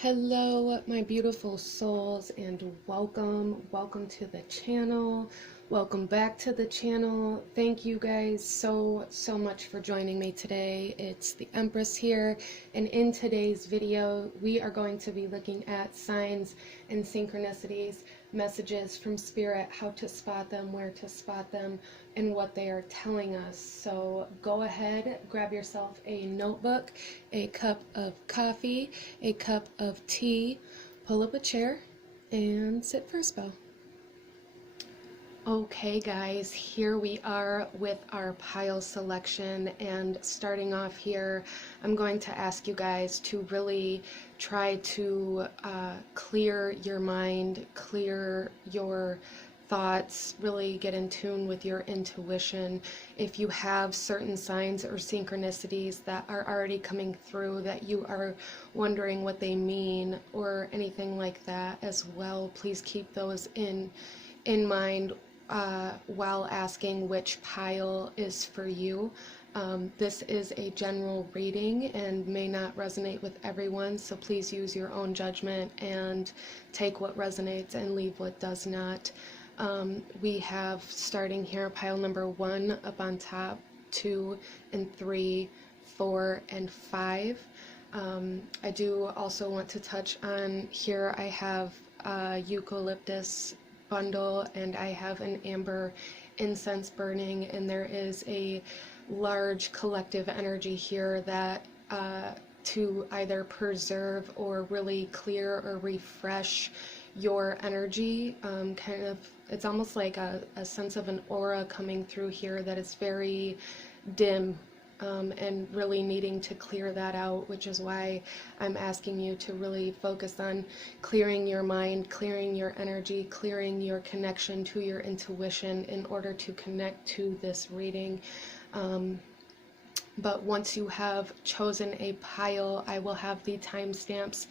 Hello, my beautiful souls, and welcome to the channel. Welcome back to the channel. Thank you guys so much for joining me today. It's the Empress here, and in today's video, we are going to be looking at signs and synchronicities, messages from Spirit, how to spot them, where to spot them, and what they are telling us. So go ahead, grab yourself a notebook, a cup of coffee, a cup of tea, pull up a chair, and sit for a spell. Okay guys, here we are with our pile selection, and starting off here, I'm going to ask you guys to really try to clear your mind, clear your thoughts, really get in tune with your intuition. If you have certain signs or synchronicities that are already coming through that you are wondering what they mean or anything like that as well, please keep those in mind while asking which pile is for you. This is a general reading and may not resonate with everyone, so please use your own judgment and take what resonates and leave what does not. We have, starting here, pile number 1 up on top, 2 and 3, 4 and 5. I do also want to touch on here, I have eucalyptus bundle and I have an amber incense burning, and there is a large collective energy here that to either preserve or really clear or refresh your energy. Kind of, it's almost like a sense of an aura coming through here that is very dim, and really needing to clear that out, which is why I'm asking you to really focus on clearing your mind, clearing your energy, clearing your connection to your intuition in order to connect to this reading. But once you have chosen a pile, I will have the timestamps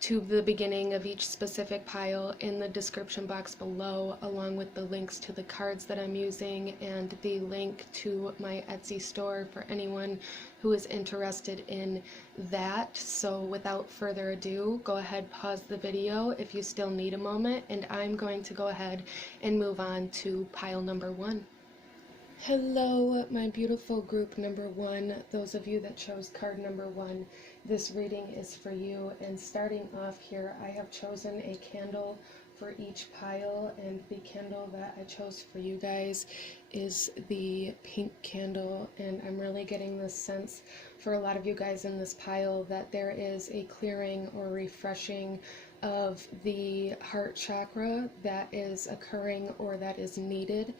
to the beginning of each specific pile in the description box below, along with the links to the cards that I'm using and the link to my Etsy store for anyone who is interested in that. So without further ado, go ahead, pause the video if you still need a moment, and I'm going to go ahead and move on to pile number 1. Hello, my beautiful group number 1, those of you that chose card number 1, this reading is for you. And starting off here, I have chosen a candle for each pile, and the candle that I chose for you guys is the pink candle, and I'm really getting this sense for a lot of you guys in this pile that there is a clearing or refreshing of the heart chakra that is occurring or that is needed.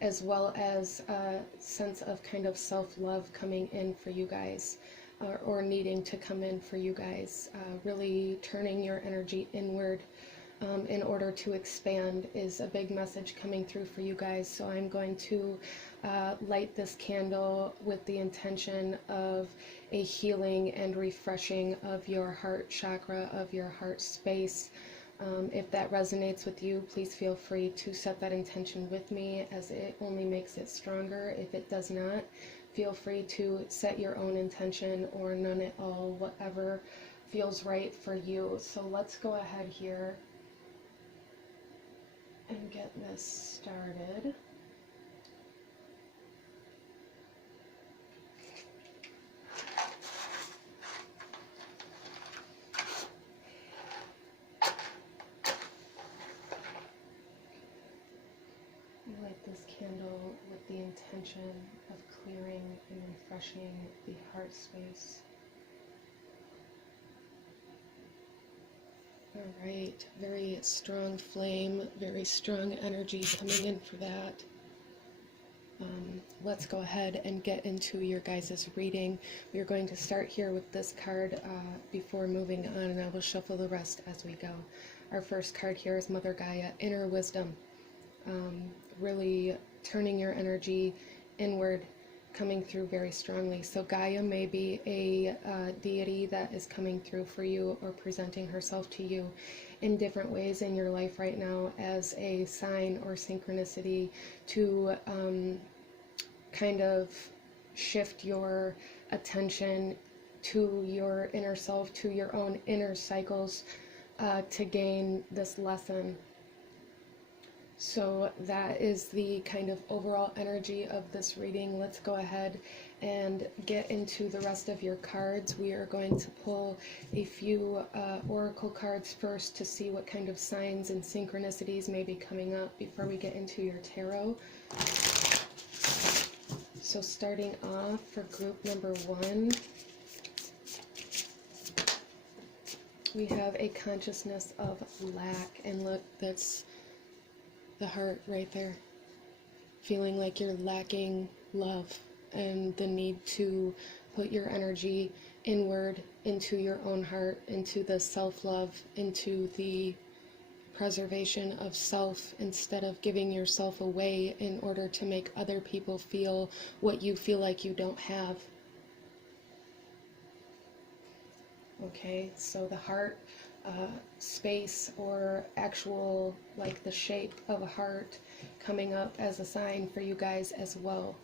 As well as a sense of kind of self-love coming in for you guys, or needing to come in for you guys. Really turning your energy inward in order to expand is a big message coming through for you guys. So I'm going to light this candle with the intention of a healing and refreshing of your heart chakra, of your heart space. If that resonates with you, please feel free to set that intention with me, as it only makes it stronger. If it does not, feel free to set your own intention or none at all, whatever feels right for you. So let's go ahead here and get this started. Light this candle with the intention of clearing and refreshing the heart space. Alright, very strong flame, very strong energy coming in for that. Let's go ahead and get into your guys' reading. We are going to start here with this card before moving on, and I will shuffle the rest as we go. Our first card here is Mother Gaia, Inner Wisdom. Really turning your energy inward, coming through very strongly. So Gaia may be a deity that is coming through for you or presenting herself to you in different ways in your life right now as a sign or synchronicity to kind of shift your attention to your inner self, to your own inner cycles, to gain this lesson. So that is the kind of overall energy of this reading. Let's go ahead and get into the rest of your cards. We are going to pull a few oracle cards first to see what kind of signs and synchronicities may be coming up before we get into your tarot. So starting off for group number 1, we have a consciousness of lack. And look, that's the heart right there. Feeling like you're lacking love and the need to put your energy inward into your own heart, into the self-love, into the preservation of self, instead of giving yourself away in order to make other people feel what you feel like you don't have. Okay, so the heart space, or actual, like the shape of a heart, coming up as a sign for you guys as well.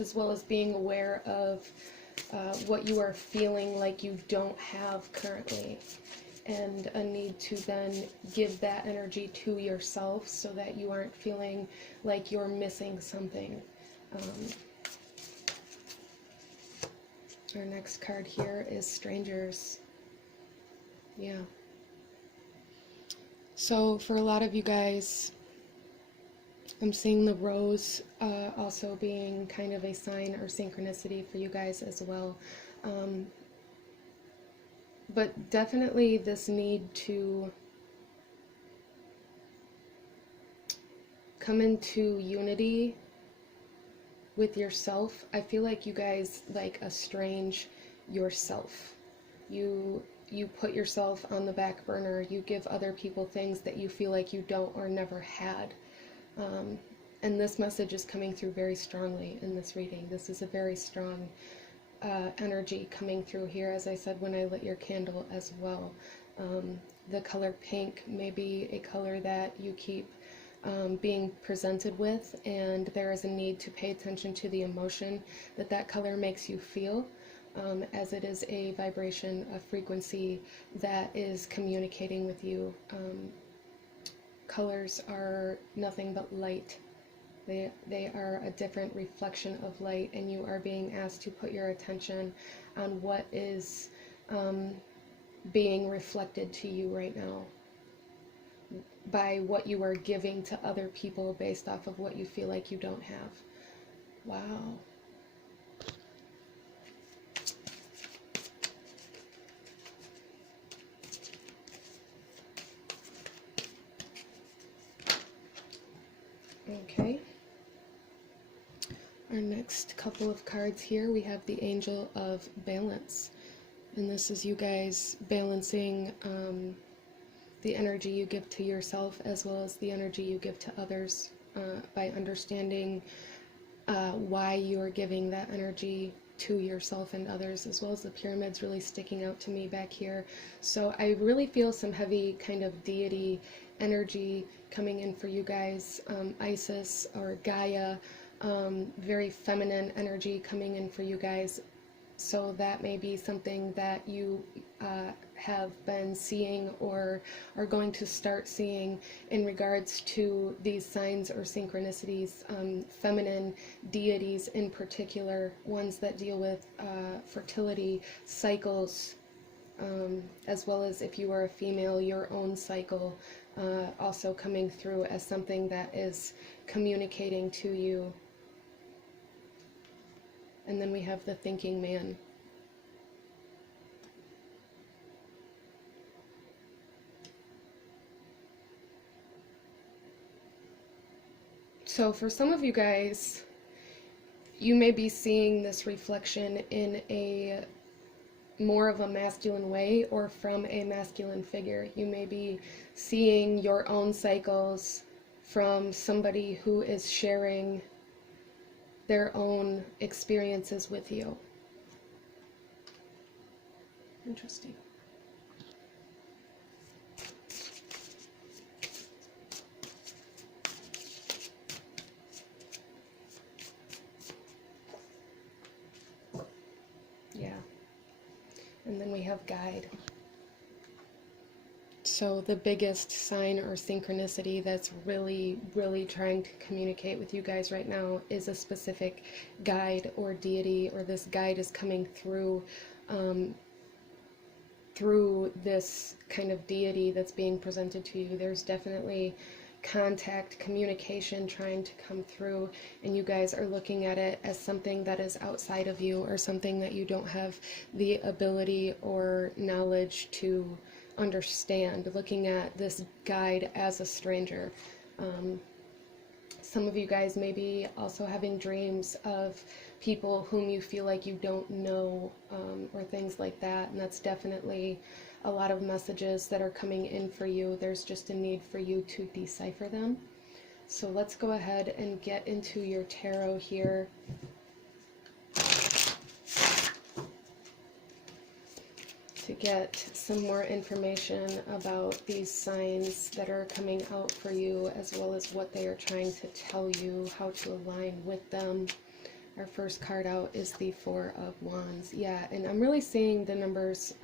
As well as being aware of what you are feeling like you don't have currently, and a need to then give that energy to yourself so that you aren't feeling like you're missing something. Our next card here is strangers. Yeah. So for a lot of you guys, I'm seeing the rose also being kind of a sign or synchronicity for you guys as well. But definitely this need to come into unity with yourself. I feel like you guys like estrange yourself. You put yourself on the back burner. You give other people things that you feel like you don't or never had. And this message is coming through very strongly in this reading. This is a very strong energy coming through here, as I said when I lit your candle as well. The color pink may be a color that you keep being presented with, and there is a need to pay attention to the emotion that that color makes you feel, as it is a vibration, a frequency that is communicating with you. Colors are nothing but light. They are a different reflection of light, and you are being asked to put your attention on what is being reflected to you right now by what you are giving to other people based off of what you feel like you don't have. Wow. Okay. Our next couple of cards here, we have the Angel of Balance. And this is you guys balancing the energy you give to yourself as well as the energy you give to others, by understanding why you are giving that energy to yourself and others, as well as the pyramids really sticking out to me back here. So I really feel some heavy kind of deity energy coming in for you guys. Isis or Gaia, very feminine energy coming in for you guys. So that may be something that you have been seeing or are going to start seeing in regards to these signs or synchronicities, feminine deities in particular, ones that deal with fertility, cycles, as well as if you are a female, your own cycle, also coming through as something that is communicating to you. And then we have the thinking man. So for some of you guys, you may be seeing this reflection in a more of a masculine way or from a masculine figure. You may be seeing your own cycles from somebody who is sharing their own experiences with you. Interesting. And then we have guide. So the biggest sign or synchronicity that's really, really trying to communicate with you guys right now is a specific guide or deity, or this guide is coming through through this kind of deity that's being presented to you. There's definitely contact, communication trying to come through, and you guys are looking at it as something that is outside of you, or something that you don't have the ability or knowledge to understand, looking at this guide as a stranger. Some of you guys may be also having dreams of people whom you feel like you don't know, or things like that, and that's definitely a lot of messages that are coming in for you. There's just a need for you to decipher them. So let's go ahead and get into your tarot here. To get some more information about these signs that are coming out for you, as well as what they are trying to tell you, how to align with them. Our first card out is the Four of Wands. Yeah, and I'm really seeing the numbers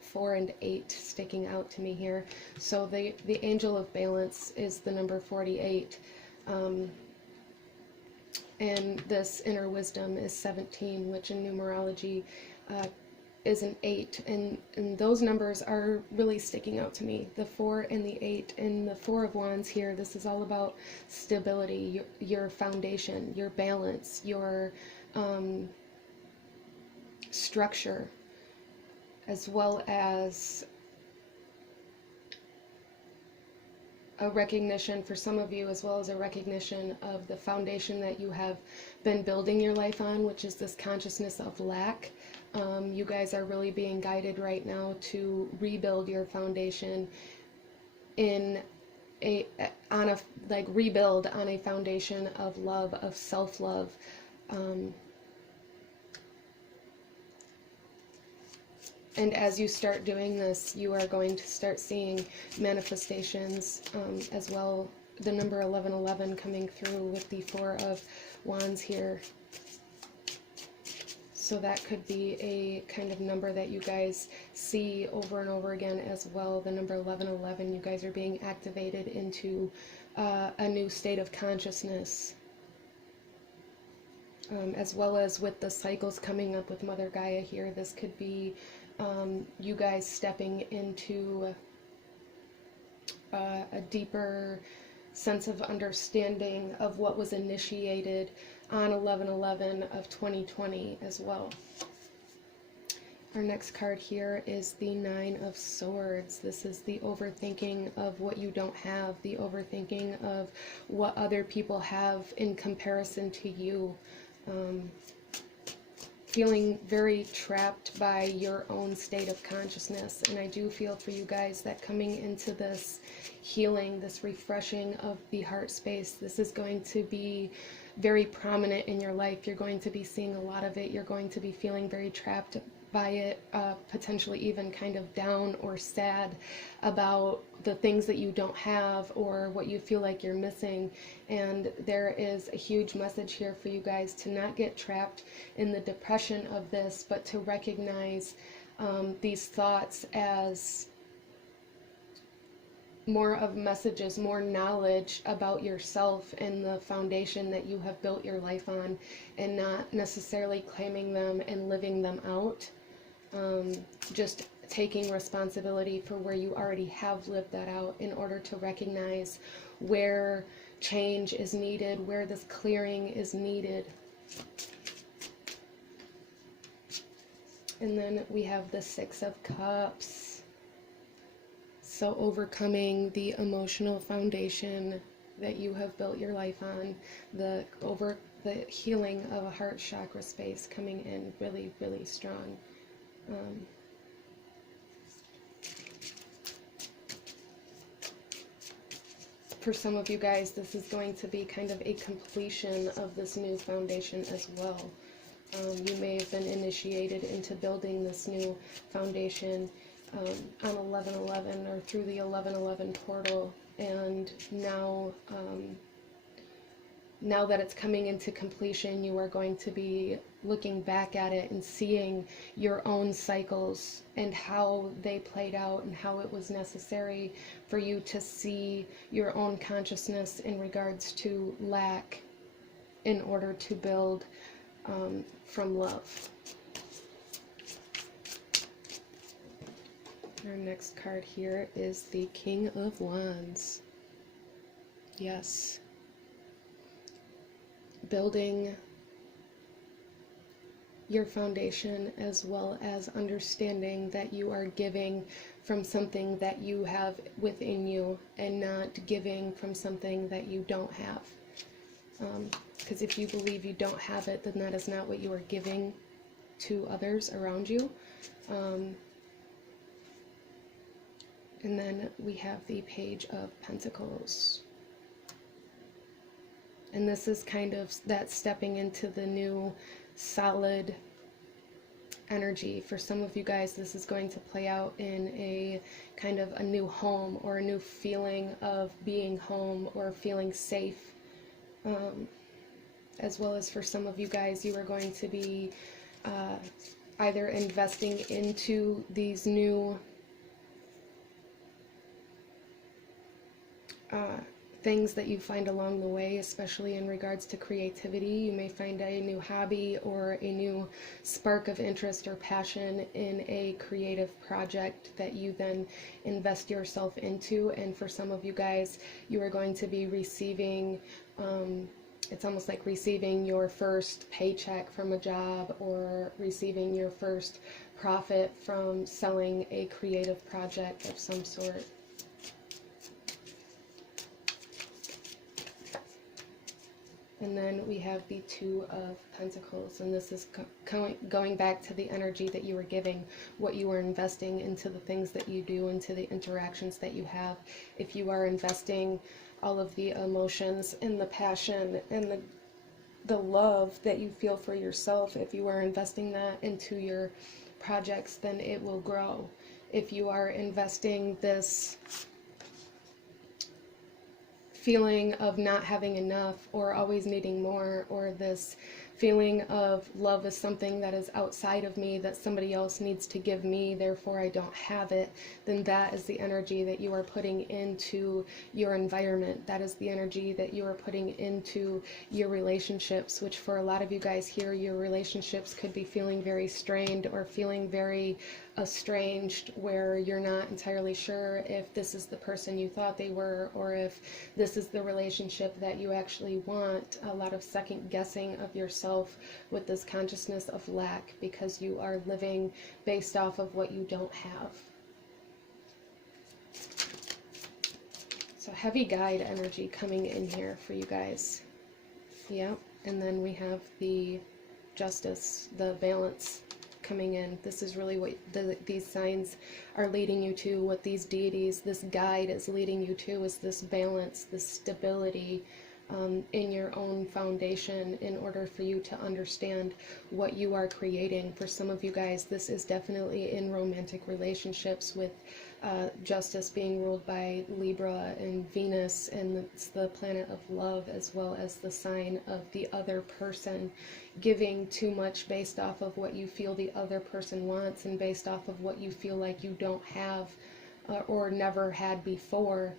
4 and 8 sticking out to me here. So the Angel of Balance is the number 48. And this Inner Wisdom is 17, which in numerology is an 8, and those numbers are really sticking out to me. The 4 and the 8, and the Four of Wands here, this is all about stability, your foundation, your balance, your structure, as well as a recognition for some of you, as well as a recognition of the foundation that you have been building your life on, which is this consciousness of lack. You guys are really being guided right now to rebuild your foundation rebuild on a foundation of love, of self-love. And as you start doing this, you are going to start seeing manifestations, as well. The number 1111 coming through with the Four of Wands here. So that could be a kind of number that you guys see over and over again as well. The number 1111, you guys are being activated into a new state of consciousness. As well as with the cycles coming up with Mother Gaia here, this could be you guys stepping into a deeper sense of understanding of what was initiated on 11/11 of 2020 as well. Our next card here is the Nine of Swords. This is the overthinking of what you don't have, the overthinking of what other people have in comparison to you. Feeling very trapped by your own state of consciousness. And I do feel for you guys that coming into this healing, this refreshing of the heart space, this is going to be very prominent in your life. You're going to be seeing a lot of it. You're going to be feeling very trapped by it, potentially even kind of down or sad about the things that you don't have or what you feel like you're missing. And there is a huge message here for you guys to not get trapped in the depression of this, but to recognize these thoughts as more of messages, more knowledge about yourself and the foundation that you have built your life on, and not necessarily claiming them and living them out. Just taking responsibility for where you already have lived that out, in order to recognize where change is needed, where this clearing is needed. And then we have the Six of Cups. So overcoming the emotional foundation that you have built your life on, the healing of a heart chakra space coming in really, really strong. For some of you guys, this is going to be kind of a completion of this new foundation as well. You may have been initiated into building this new foundation on 11/11 or through the 11/11 portal, and now that it's coming into completion, you are going to be looking back at it and seeing your own cycles and how they played out and how it was necessary for you to see your own consciousness in regards to lack in order to build from love. Our next card here is the King of Wands. Yes. Building your foundation, as well as understanding that you are giving from something that you have within you and not giving from something that you don't have. Because if you believe you don't have it, then that is not what you are giving to others around you. And then we have the Page of Pentacles. And this is kind of that stepping into the new solid energy. For some of you guys, this is going to play out in a kind of a new home, or a new feeling of being home or feeling safe. As well as for some of you guys, you are going to be either investing into these new things that you find along the way, especially in regards to creativity. You may find a new hobby or a new spark of interest or passion in a creative project that you then invest yourself into. And for some of you guys, you are going to be receiving, it's almost like receiving your first paycheck from a job, or receiving your first profit from selling a creative project of some sort. And then we have the Two of Pentacles, and this is going back to the energy that you were giving, what you were investing into the things that you do, into the interactions that you have. If you are investing all of the emotions and the passion and the love that you feel for yourself, if you are investing that into your projects, then it will grow. If you are investing this feeling of not having enough, or always needing more, or this feeling of love is something that is outside of me, that somebody else needs to give me, therefore I don't have it, then that is the energy that you are putting into your environment. That is the energy that you are putting into your relationships, which for a lot of you guys here, your relationships could be feeling very strained or feeling very estranged, where you're not entirely sure if this is the person you thought they were, or if this is the relationship that you actually want. A lot of second guessing of yourself with this consciousness of lack, because you are living based off of what you don't have. So heavy guide energy coming in here for you guys. Yep. And then we have the Justice, the balance coming in. This is really what these signs are leading you to, what these deities, this guide is leading you to, is this balance, this stability in your own foundation, in order for you to understand what you are creating. For some of you guys, this is definitely in romantic relationships, with Justice being ruled by Libra and Venus, and it's the planet of love, as well as the sign of the other person. Giving too much based off of what you feel the other person wants, and based off of what you feel like you don't have or never had before,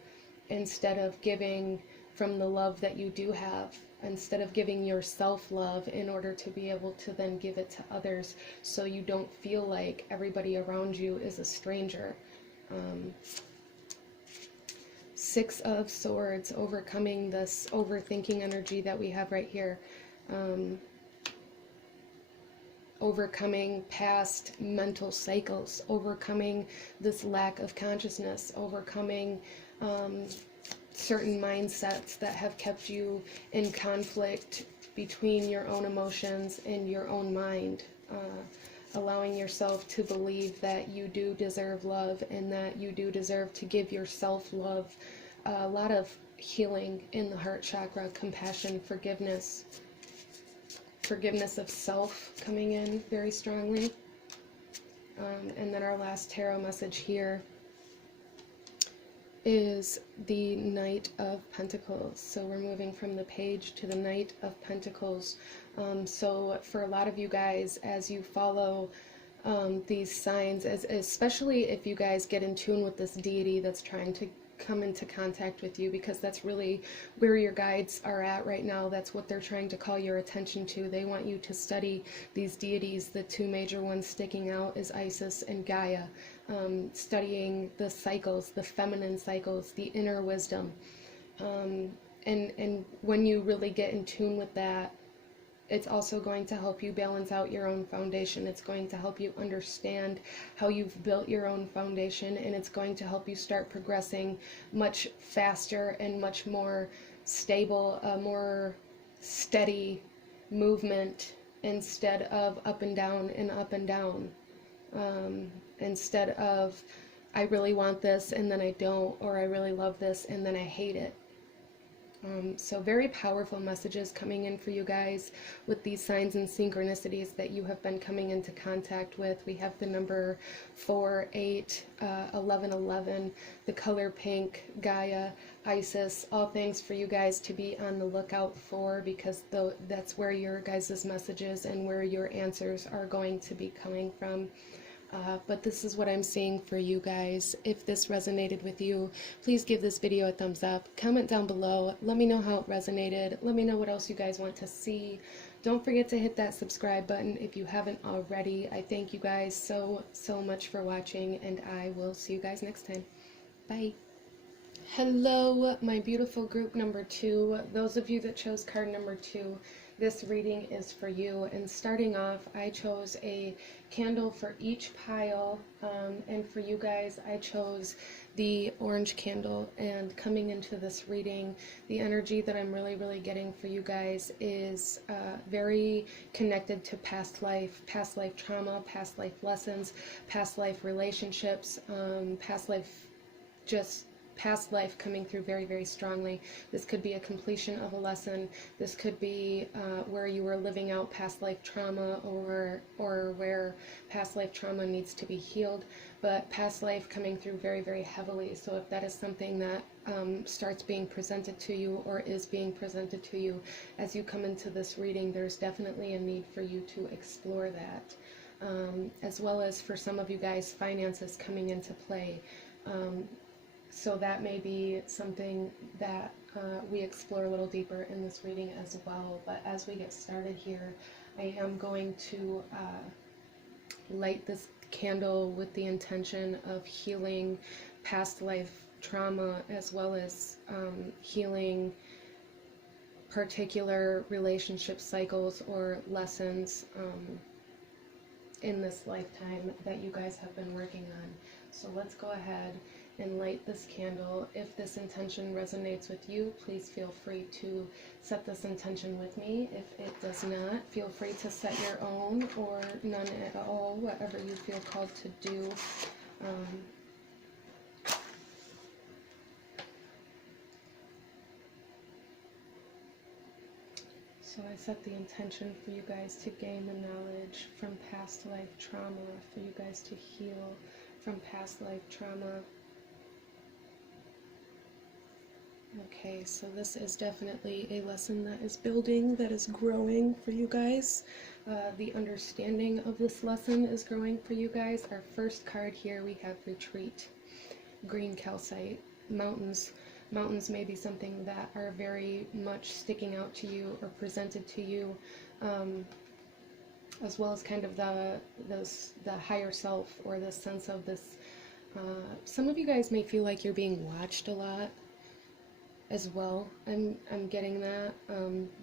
instead of giving from the love that you do have, instead of giving yourself love in order to be able to then give it to others, so you don't feel like everybody around you is a stranger. Six of Swords, overcoming this overthinking energy that we have right here. Overcoming past mental cycles, overcoming this lack of consciousness, overcoming certain mindsets that have kept you in conflict between your own emotions and your own mind. Allowing yourself to believe that you do deserve love, and that you do deserve to give yourself love. A lot of healing in the heart chakra, compassion, forgiveness of self coming in very strongly. And then our last tarot message here is the Knight of Pentacles. So we're moving from the page to the Knight of Pentacles. So for a lot of you guys, as you follow these signs, especially if you guys get in tune with this deity that's trying to come into contact with you, because that's really where your guides are at right now. That's what they're trying to call your attention to. They want you to study these deities. The two major ones sticking out is Isis and Gaia. Studying the cycles, the feminine cycles, the inner wisdom. And when you really get in tune with that, it's also going to help you balance out your own foundation. It's going to help you understand how you've built your own foundation, and it's going to help you start progressing much faster and much more stable, more steady movement instead of up and down and up and down. Instead of, I really want this and then I don't, or I really love this and then I hate it. So very powerful messages coming in for you guys with these signs and synchronicities that you have been coming into contact with. We have the number 4, 8, 11, 11, the color pink, Gaia, Isis, all things for you guys to be on the lookout for, because that's where your guys' messages and where your answers are going to be coming from. But this is what I'm seeing for you guys. If this resonated with you, please give this video a thumbs up. Comment down below. Let me know how it resonated. Let me know what else you guys want to see. Don't forget to hit that subscribe button if you haven't already. I thank you guys so much for watching, and I will see you guys next time. Bye. Hello, my beautiful group number 2. Those of you that chose card number 2, this reading is for you. And starting off, I chose a candle for each pile, and for you guys, I chose the orange candle. And coming into this reading, the energy that I'm really getting for you guys is very connected to past life trauma, past life lessons, past life relationships, past life coming through very strongly. This could be a completion of a lesson. This could be where you were living out past life trauma, or where past life trauma needs to be healed, but past life coming through very heavily. So if that is something that starts being presented to you, or is being presented to you as you come into this reading, there's definitely a need for you to explore that. As well as for some of you guys, finances coming into play. So that may be something that we explore a little deeper in this reading as well. But as we get started here, I am going to light this candle with the intention of healing past life trauma, as well as healing particular relationship cycles or lessons in this lifetime that you guys have been working on. So let's go ahead and light this candle. If this intention resonates with you, please feel free to set this intention with me. If it does not, feel free to set your own, or none at all, whatever you feel called to do. So I set the intention for you guys to gain the knowledge from past life trauma, for you guys to heal from past life trauma. Okay, so this is definitely a lesson that is building, that is growing for you guys. The understanding of this lesson is growing for you guys. Our first card here, we have retreat, green calcite, mountains. Mountains may be something that are very much sticking out to you or presented to you, as well as kind of the higher self, or the sense of this. Some of you guys may feel like you're being watched a lot as well. I'm getting that,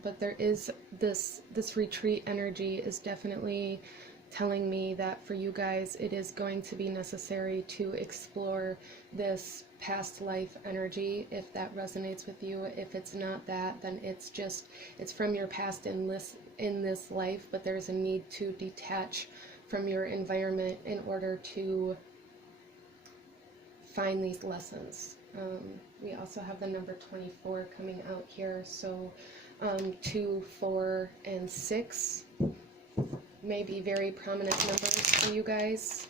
but there is this retreat energy is definitely telling me that for you guys, it is going to be necessary to explore this past life energy, if that resonates with you. If it's not that, then it's from your past in this life, but there's a need to detach from your environment in order to find these lessons. We also have the number 24 coming out here, so 2, 4, and 6 may be very prominent numbers for you guys.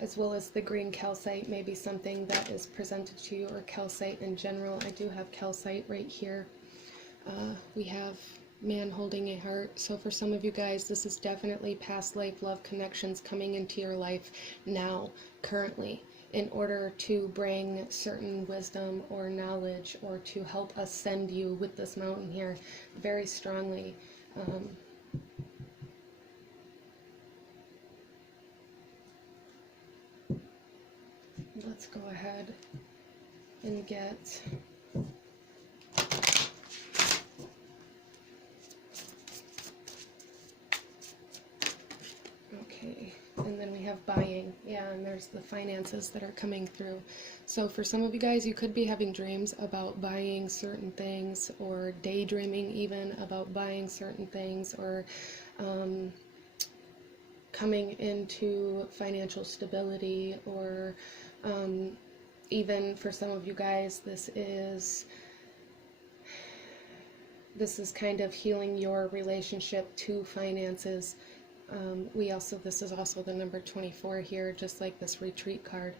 as well as the green calcite may be something that is presented to you, or calcite in general. I do have calcite right here. We have man holding a heart. So for some of you guys, this is definitely past life love connections coming into your life now, currently, in order to bring certain wisdom or knowledge, or to help ascend you with this mountain here very strongly. Let's go ahead and get okay, and then we have buying. Yeah, and there's the finances that are coming through. So for some of you guys, you could be having dreams about buying certain things, or daydreaming even about buying certain things, or coming into financial stability, or even for some of you guys, this is kind of healing your relationship to finances. This is also the number 24 here, just like this retreat card.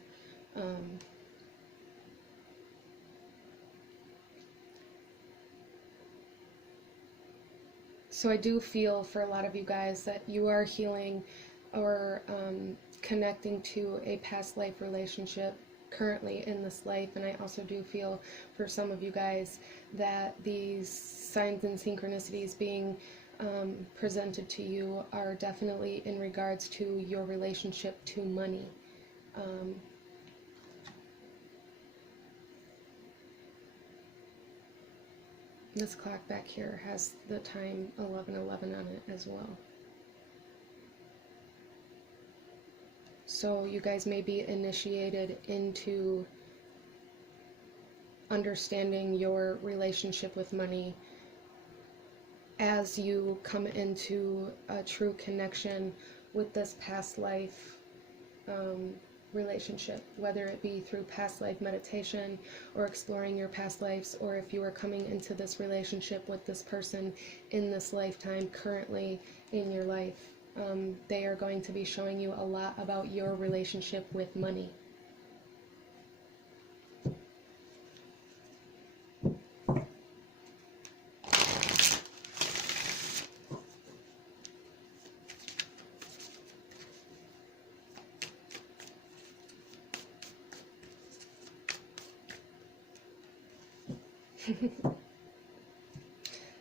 So I do feel for a lot of you guys that you are healing, or connecting to a past life relationship currently in this life. And I also do feel for some of you guys that these signs and synchronicities being presented to you are definitely in regards to your relationship to money. This clock back here has the time 11:11 on it as well. So you guys may be initiated into understanding your relationship with money as you come into a true connection with this past life relationship, whether it be through past life meditation or exploring your past lives, or if you are coming into this relationship with this person in this lifetime currently in your life. They are going to be showing you a lot about your relationship with money.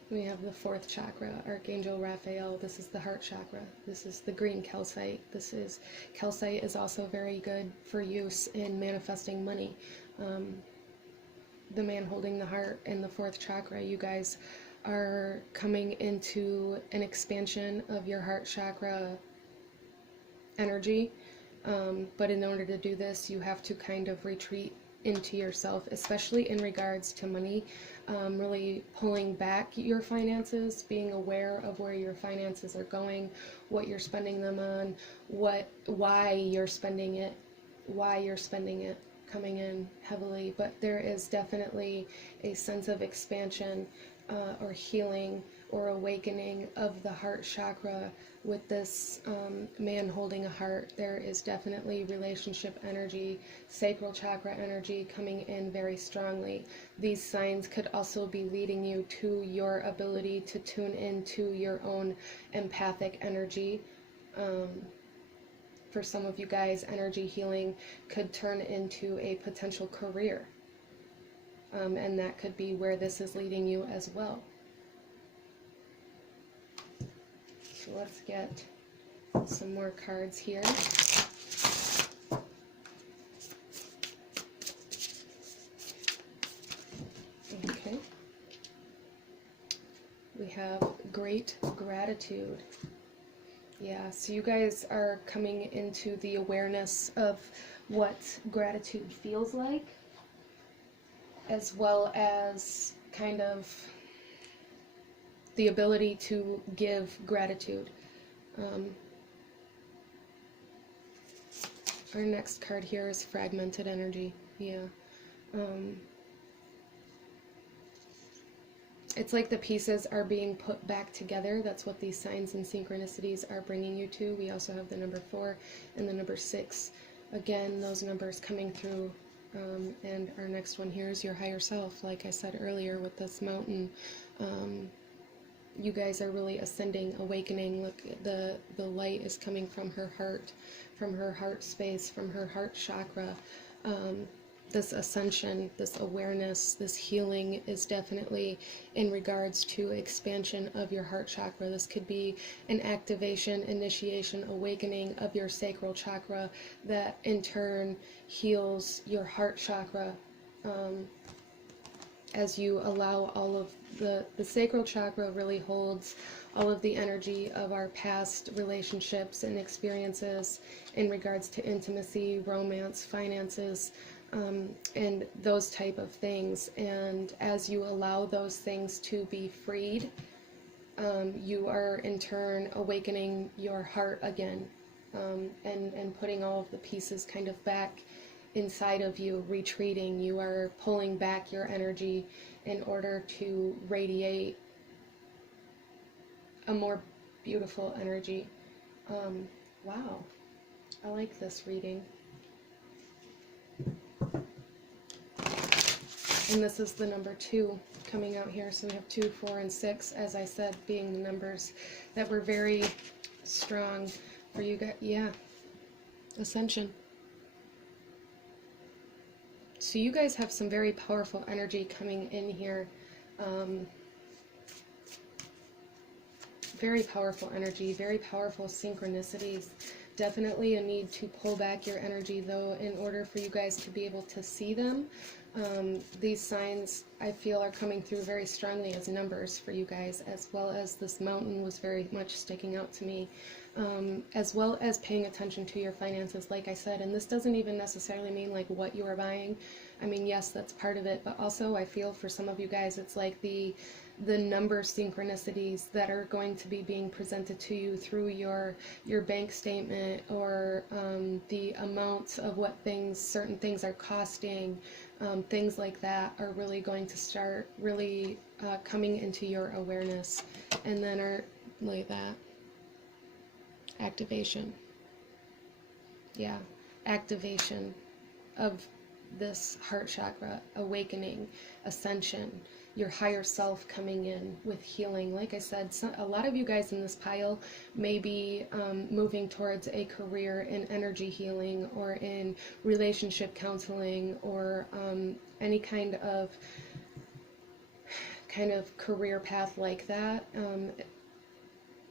We have the fourth chakra, Archangel Raphael. This is the heart chakra. This is the green calcite. Calcite is also very good for use in manifesting money. The man holding the heart in the fourth chakra, you guys are coming into an expansion of your heart chakra energy. But in order to do this, you have to kind of retreat into yourself, especially in regards to money. Really pulling back your finances, being aware of where your finances are going, what you're spending them on, why you're spending it, coming in heavily. But there is definitely a sense of expansion or healing or awakening of the heart chakra with this man holding a heart. There is definitely relationship energy, sacral chakra energy coming in very strongly. These signs could also be leading you to your ability to tune into your own empathic energy. For some of you guys, energy healing could turn into a potential career. And that could be where this is leading you as well. So let's get some more cards here. Okay. We have great gratitude. Yeah, so you guys are coming into the awareness of what gratitude feels like, as well as kind of the ability to give gratitude. Our next card here is fragmented energy. Yeah. It's like the pieces are being put back together. That's what these signs and synchronicities are bringing you to. We also have the number 4 and the number 6 Again, those numbers coming through. And our next one here is your higher self. Like I said earlier with this mountain, you guys are really ascending, awakening. Look, the light is coming from her heart space, from her heart chakra. This ascension, this awareness, this healing is definitely in regards to expansion of your heart chakra. This could be an activation, initiation, awakening of your sacral chakra that in turn heals your heart chakra. As you allow all of the sacral chakra really holds all of the energy of our past relationships and experiences in regards to intimacy, romance, finances, and those type of things. And as you allow those things to be freed, you are in turn awakening your heart again, and putting all of the pieces kind of back inside of you, retreating. You are pulling back your energy in order to radiate a more beautiful energy. Wow, I like this reading. And this is the number 2 coming out here. So we have 2, 4, and 6, as I said, being the numbers that were very strong for you guys. Yeah, ascension. So you guys have some very powerful energy coming in here. Very powerful energy, very powerful synchronicities. Definitely a need to pull back your energy, though, in order for you guys to be able to see them. These signs, I feel, are coming through very strongly as numbers for you guys, as well as this mountain was very much sticking out to me, as well as paying attention to your finances, like I said. And this doesn't even necessarily mean like what you are buying. I mean, yes, that's part of it, but also I feel for some of you guys, it's like the number synchronicities that are going to be being presented to you through your bank statement, or the amounts of what certain things are costing. Things like that are really going to start really coming into your awareness. And then look at that, activation. Yeah, activation of this heart chakra, awakening, ascension, your higher self coming in with healing. Like I said, a lot of you guys in this pile may be moving towards a career in energy healing, or in relationship counseling, or any kind of career path like that.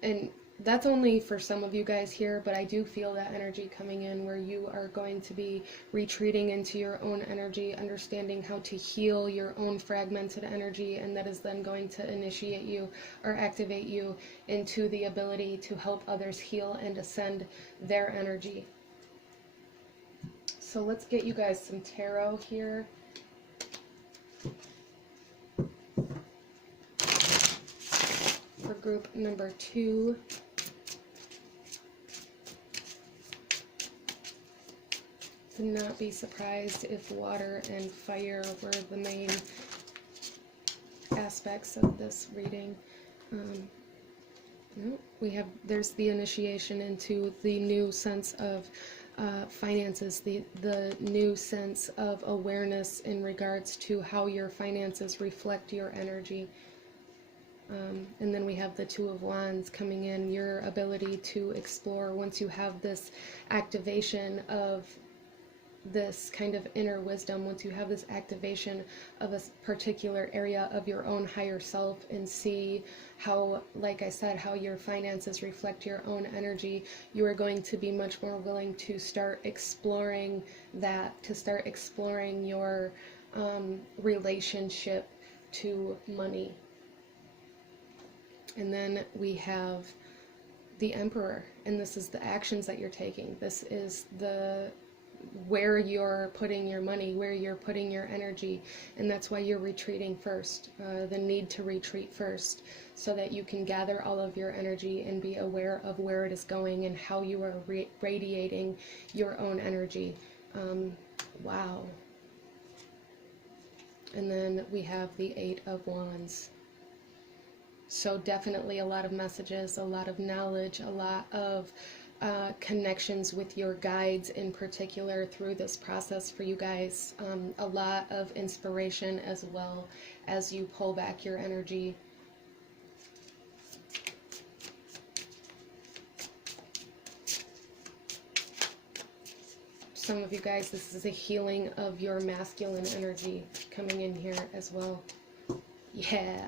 And that's only for some of you guys here, but I do feel that energy coming in where you are going to be retreating into your own energy, understanding how to heal your own fragmented energy, and that is then going to initiate you or activate you into the ability to help others heal and ascend their energy. So let's get you guys some tarot here. For group number 2. To not be surprised if water and fire were the main aspects of this reading. There's the initiation into the new sense of finances, the new sense of awareness in regards to how your finances reflect your energy. And then we have the 2 of Wands coming in, your ability to explore once you have this activation of this kind of inner wisdom, once you have this activation of a particular area of your own higher self, and see how, like I said, how your finances reflect your own energy, you are going to be much more willing to start exploring that, to start exploring your relationship to money. And then we have the Emperor, and this is the actions that you're taking. This is where you're putting your money, where you're putting your energy, and that's why you're retreating first, the need to retreat first, so that you can gather all of your energy and be aware of where it is going and how you are radiating your own energy. Wow. And then we have the 8 of Wands. So definitely a lot of messages, a lot of knowledge, a lot of connections with your guides in particular through this process for you guys. A lot of inspiration as well as you pull back your energy. Some of you guys, this is a healing of your masculine energy coming in here as well. Yeah.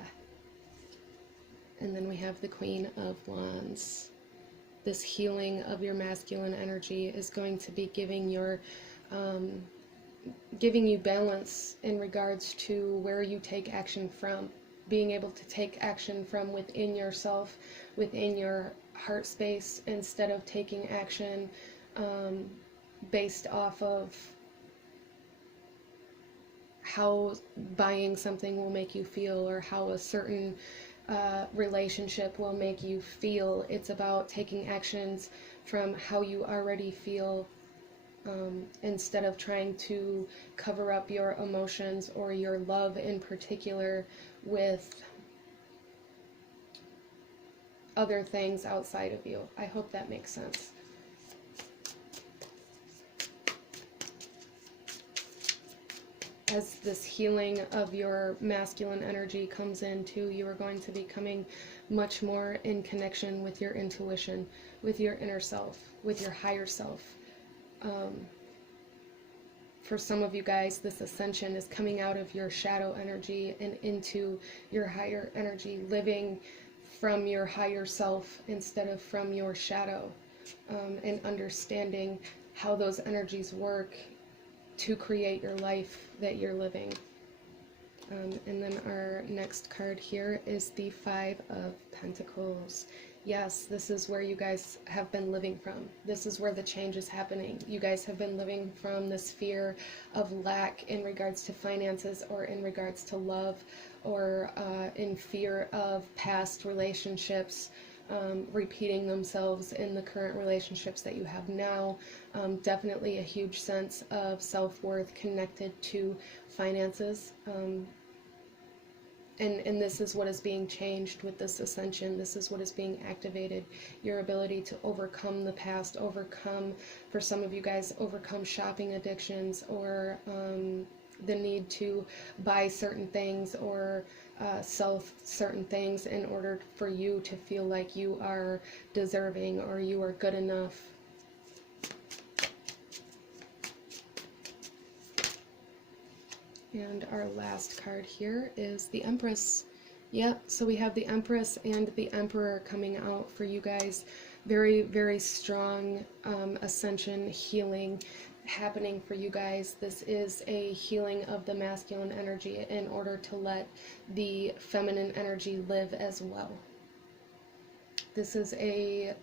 And then we have the Queen of Wands. This healing of your masculine energy is going to be giving you balance in regards to where you take action from. Being able to take action from within yourself, within your heart space, instead of taking action based off of how buying something will make you feel, or how a certain relationship will make you feel. It's about taking actions from how you already feel, instead of trying to cover up your emotions or your love in particular with other things outside of you. I hope that makes sense. As this healing of your masculine energy comes in too, you are going to be coming much more in connection with your intuition, with your inner self, with your higher self. For some of you guys, this ascension is coming out of your shadow energy and into your higher energy, living from your higher self instead of from your shadow, and understanding how those energies work to create your life that you're living. And then our next card here is the Five of Pentacles. Yes, this is where you guys have been living from. This is where the change is happening. You guys have been living from this fear of lack in regards to finances, or in regards to love, or in fear of past relationships repeating themselves in the current relationships that you have now. Definitely a huge sense of self-worth connected to finances. And this is what is being changed with this ascension. This is what is being activated. Your ability to overcome the past, for some of you guys, overcome shopping addictions, or the need to buy certain things, or sell certain things in order for you to feel like you are deserving or you are good enough. And our last card here is the Empress. Yep, so we have the Empress and the Emperor coming out for you guys. Very, very strong ascension healing happening for you guys. This is a healing of the masculine energy in order to let the feminine energy live as well. This is a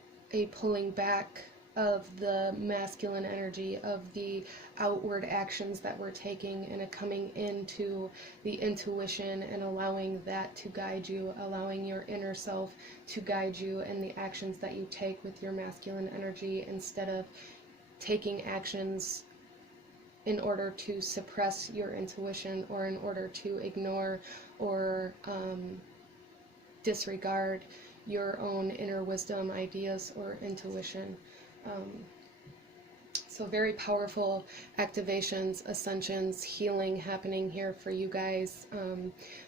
pulling back of the masculine energy, of the outward actions that we're taking, and a coming into the intuition and allowing that to guide you, allowing your inner self to guide you in the actions that you take with your masculine energy, instead of taking actions in order to suppress your intuition, or in order to ignore or disregard your own inner wisdom, ideas, or intuition. So very powerful activations, ascensions, healing happening here for you guys.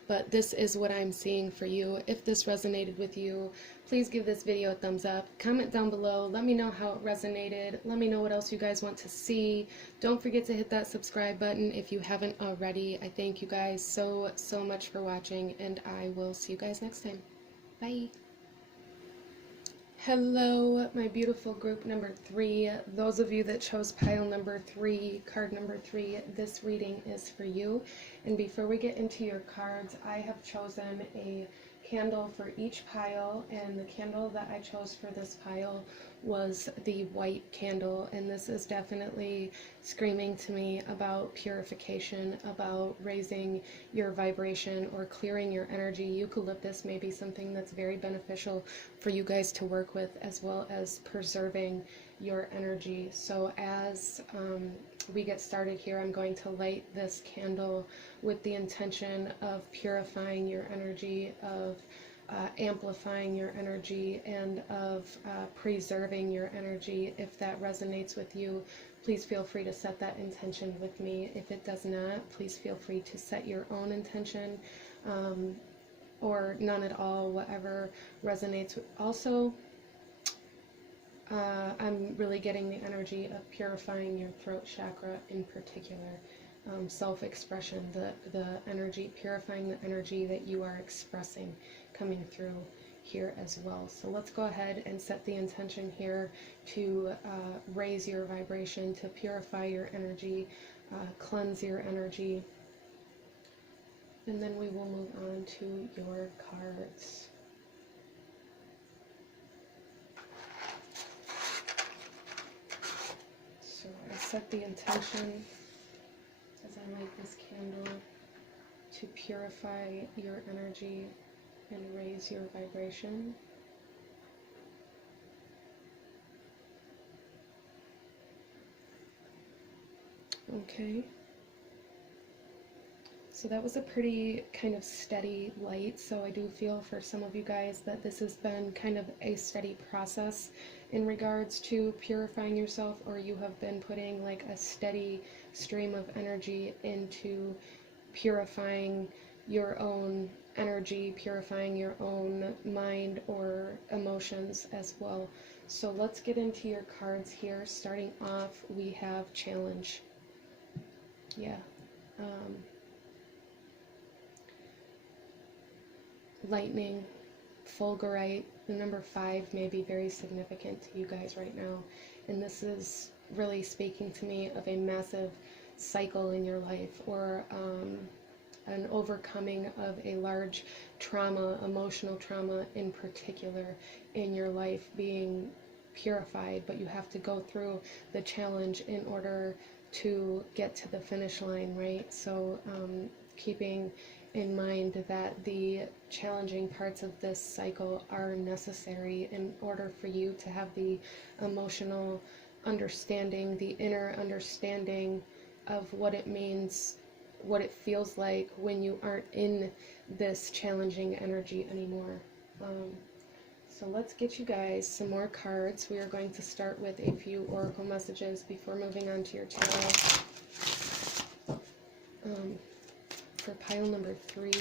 But this is what I'm seeing for you. If this resonated with you, please give this video a thumbs up. Comment down below. Let me know how it resonated. Let me know what else you guys want to see. Don't forget to hit that subscribe button if you haven't already. I thank you guys so much for watching, and I will see you guys next time. Bye. Hello, my beautiful group number 3. Those of you that chose pile number 3, card number 3, this reading is for you. And before we get into your cards, I have chosen a candle for each pile, and the candle that I chose for this pile was the white candle, and this is definitely screaming to me about purification, about raising your vibration or clearing your energy. Eucalyptus may be something that's very beneficial for you guys to work with, as well as preserving your energy. So as we get started here, I'm going to light this candle with the intention of purifying your energy, of amplifying your energy and of preserving your energy. If that resonates with you, please feel free to set that intention with me. If it does not, please feel free to set your own intention, or none at all, whatever resonates with. Also, I'm really getting the energy of purifying your throat chakra in particular. Self-expression, the energy, purifying the energy that you are expressing coming through here as well. So let's go ahead and set the intention here to raise your vibration, to purify your energy, cleanse your energy, and then we will move on to your cards. So I set the intention as I light this candle to purify your energy and raise your vibration. Okay. So that was a pretty kind of steady light, so I do feel for some of you guys that this has been kind of a steady process in regards to purifying yourself, or you have been putting like a steady stream of energy into purifying your own energy, purifying your own mind or emotions as well. So let's get into your cards here. Starting off, we have challenge. Yeah. Lightning, fulgurite, the number 5 may be very significant to you guys right now, and this is really speaking to me of a massive cycle in your life, or an overcoming of a large trauma, emotional trauma in particular, in your life being purified, but you have to go through the challenge in order to get to the finish line, right? So keeping in mind that the challenging parts of this cycle are necessary in order for you to have the emotional understanding, the inner understanding of what it means, what it feels like when you aren't in this challenging energy anymore. So let's get you guys some more cards. We are going to start with a few oracle messages before moving on to your tarot. For pile number 3,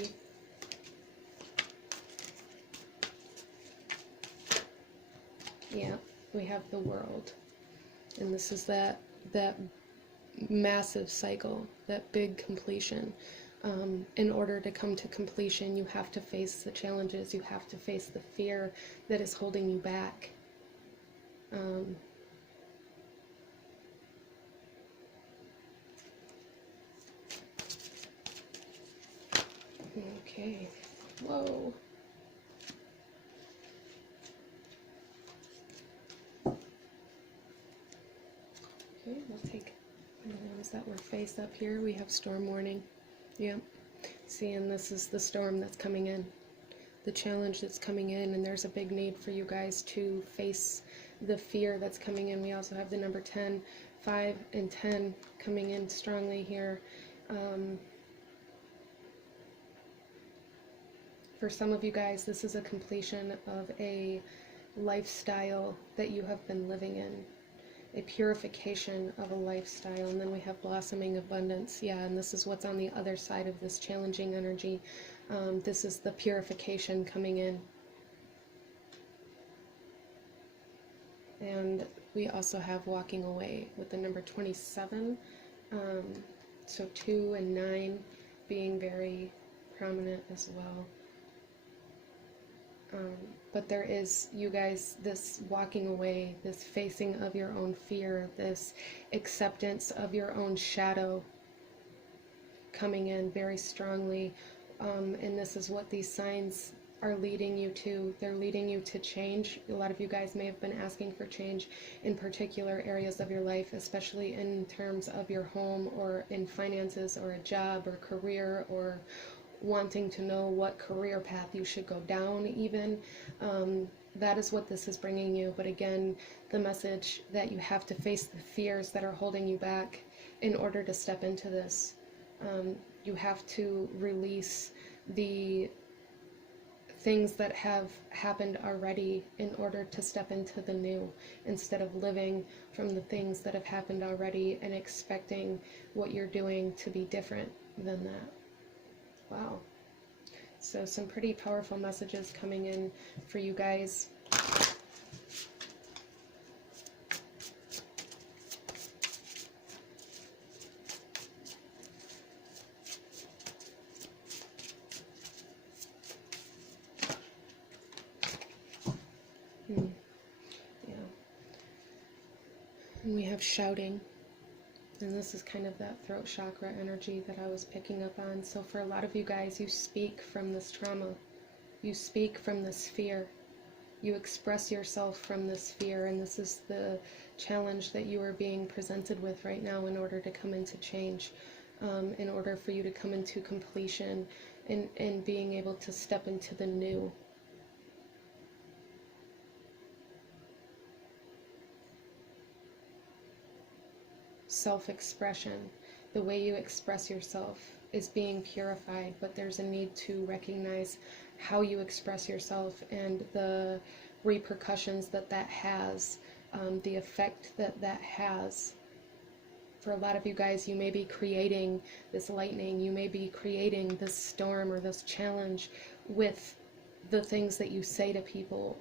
yeah, we have the World, and this is that massive cycle, that big completion. In order to come to completion, you have to face the challenges, you have to face the fear that is holding you back. Okay, whoa. Okay, we'll take the ones that were face up here. We have storm warning. Yep. See, and this is the storm that's coming in, the challenge that's coming in, and there's a big need for you guys to face the fear that's coming in. We also have the number 10, 5, and 10 coming in strongly here. For some of you guys, this is a completion of a lifestyle that you have been living in, a purification of a lifestyle. And then we have blossoming abundance. Yeah, and this is what's on the other side of this challenging energy. This is the purification coming in. And we also have walking away with the number 27. So 2 and 9 being very prominent as well. But there is, you guys, this walking away, this facing of your own fear, this acceptance of your own shadow coming in very strongly. And this is what these signs are leading you to. They're leading you to change. A lot of you guys may have been asking for change in particular areas of your life, especially in terms of your home, or in finances, or a job, or career, or wanting to know what career path you should go down even. That is what this is bringing you. But again, the message that you have to face the fears that are holding you back in order to step into this. You have to release the things that have happened already in order to step into the new, instead of living from the things that have happened already and expecting what you're doing to be different than that. Wow. So some pretty powerful messages coming in for you guys. Yeah. And we have shouting. And this is kind of that throat chakra energy that I was picking up on. So for a lot of you guys, you speak from this trauma. You speak from this fear. You express yourself from this fear. And this is the challenge that you are being presented with right now in order to come into change, in order for you to come into completion and being able to step into the new. Self-expression, the way you express yourself is being purified, but there's a need to recognize how you express yourself and the repercussions that that has, the effect that that has. For a lot of you guys, you may be creating this lightning, you may be creating this storm or this challenge with the things that you say to people,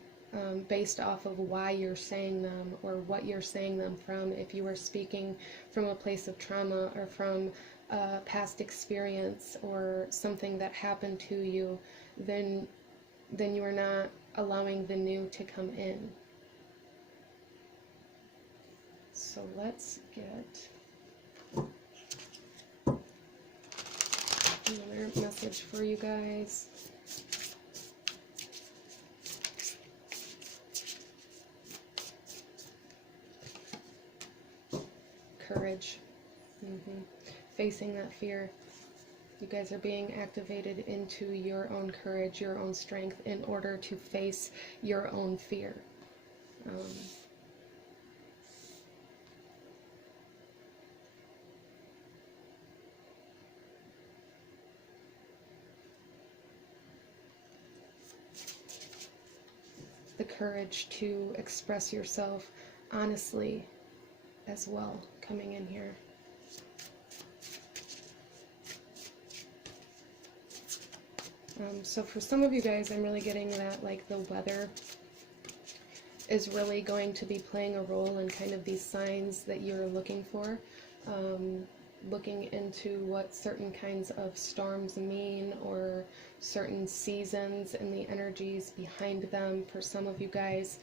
based off of why you're saying them or what you're saying them from. If you are speaking from a place of trauma or from a past experience or something that happened to you, then you are not allowing the new to come in. So let's get another message for you guys. Courage. Facing that fear. You guys are being activated into your own courage, your own strength in order to face your own fear. The courage to express yourself honestly as well, coming in here. So for some of you guys, I'm really getting that, like, the weather is really going to be playing a role in kind of these signs that you're looking for. Looking into what certain kinds of storms mean, or certain seasons and the energies behind them. For some of you guys,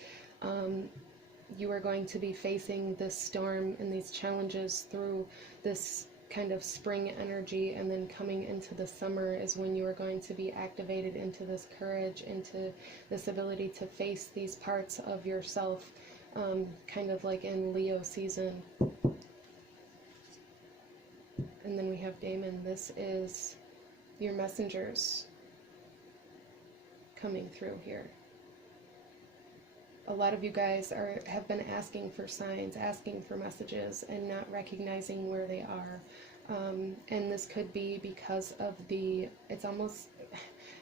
you are going to be facing this storm and these challenges through this kind of spring energy, and then coming into the summer is when you are going to be activated into this courage, into this ability to face these parts of yourself, kind of like in Leo season. And then we have Damon. This is your messengers coming through here. A lot of you guys have been asking for signs, asking for messages, and not recognizing where they are. And this could be because of it's almost,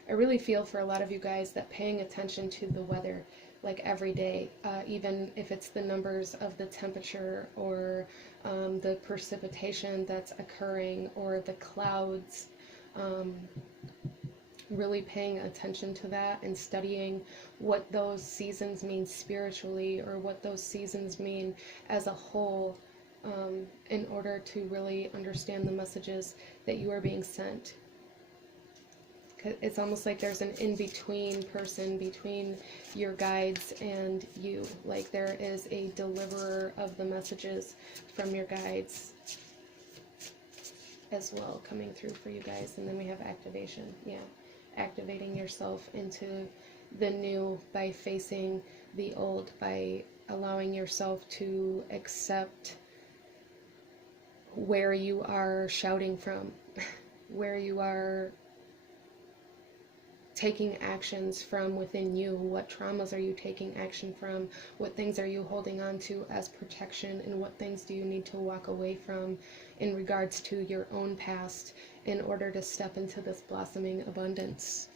I really feel for a lot of you guys that paying attention to the weather, like every day, even if it's the numbers of the temperature or the precipitation that's occurring or the clouds, really paying attention to that and studying what those seasons mean spiritually, or what those seasons mean as a whole, in order to really understand the messages that you are being sent. It's almost like there's an in-between person between your guides and you. Like there is a deliverer of the messages from your guides as well coming through for you guys. And then we have activation. Yeah. Activating yourself into the new by facing the old, by allowing yourself to accept where you are shouting from, where you are taking actions from within you. What traumas are you taking action from? What things are you holding on to as protection, and what things do you need to walk away from in regards to your own past in order to step into this blossoming abundance?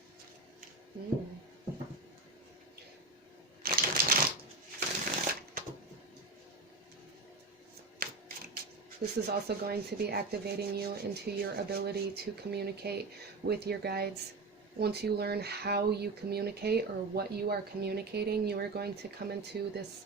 This is also going to be activating you into your ability to communicate with your guides. Once you learn how you communicate or what you are communicating, you are going to come into this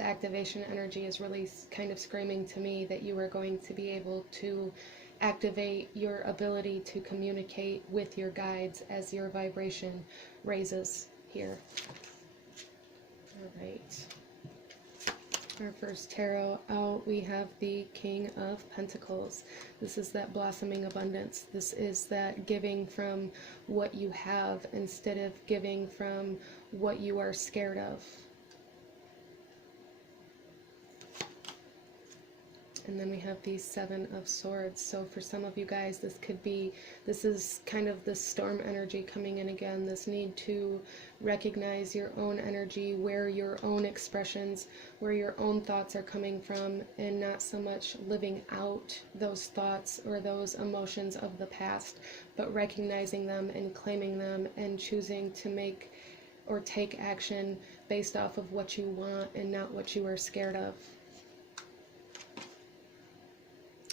activation energy is really kind of screaming to me that you are going to be able to activate your ability to communicate with your guides as your vibration raises here. All right. Our first tarot out, we have the King of Pentacles. This is that blossoming abundance. This is that giving from what you have instead of giving from what you are scared of. And then we have the Seven of Swords. So for some of you guys, this is kind of the storm energy coming in again. This need to recognize your own energy, where your own expressions, where your own thoughts are coming from, and not so much living out those thoughts or those emotions of the past, but recognizing them and claiming them and choosing to make or take action based off of what you want and not what you are scared of.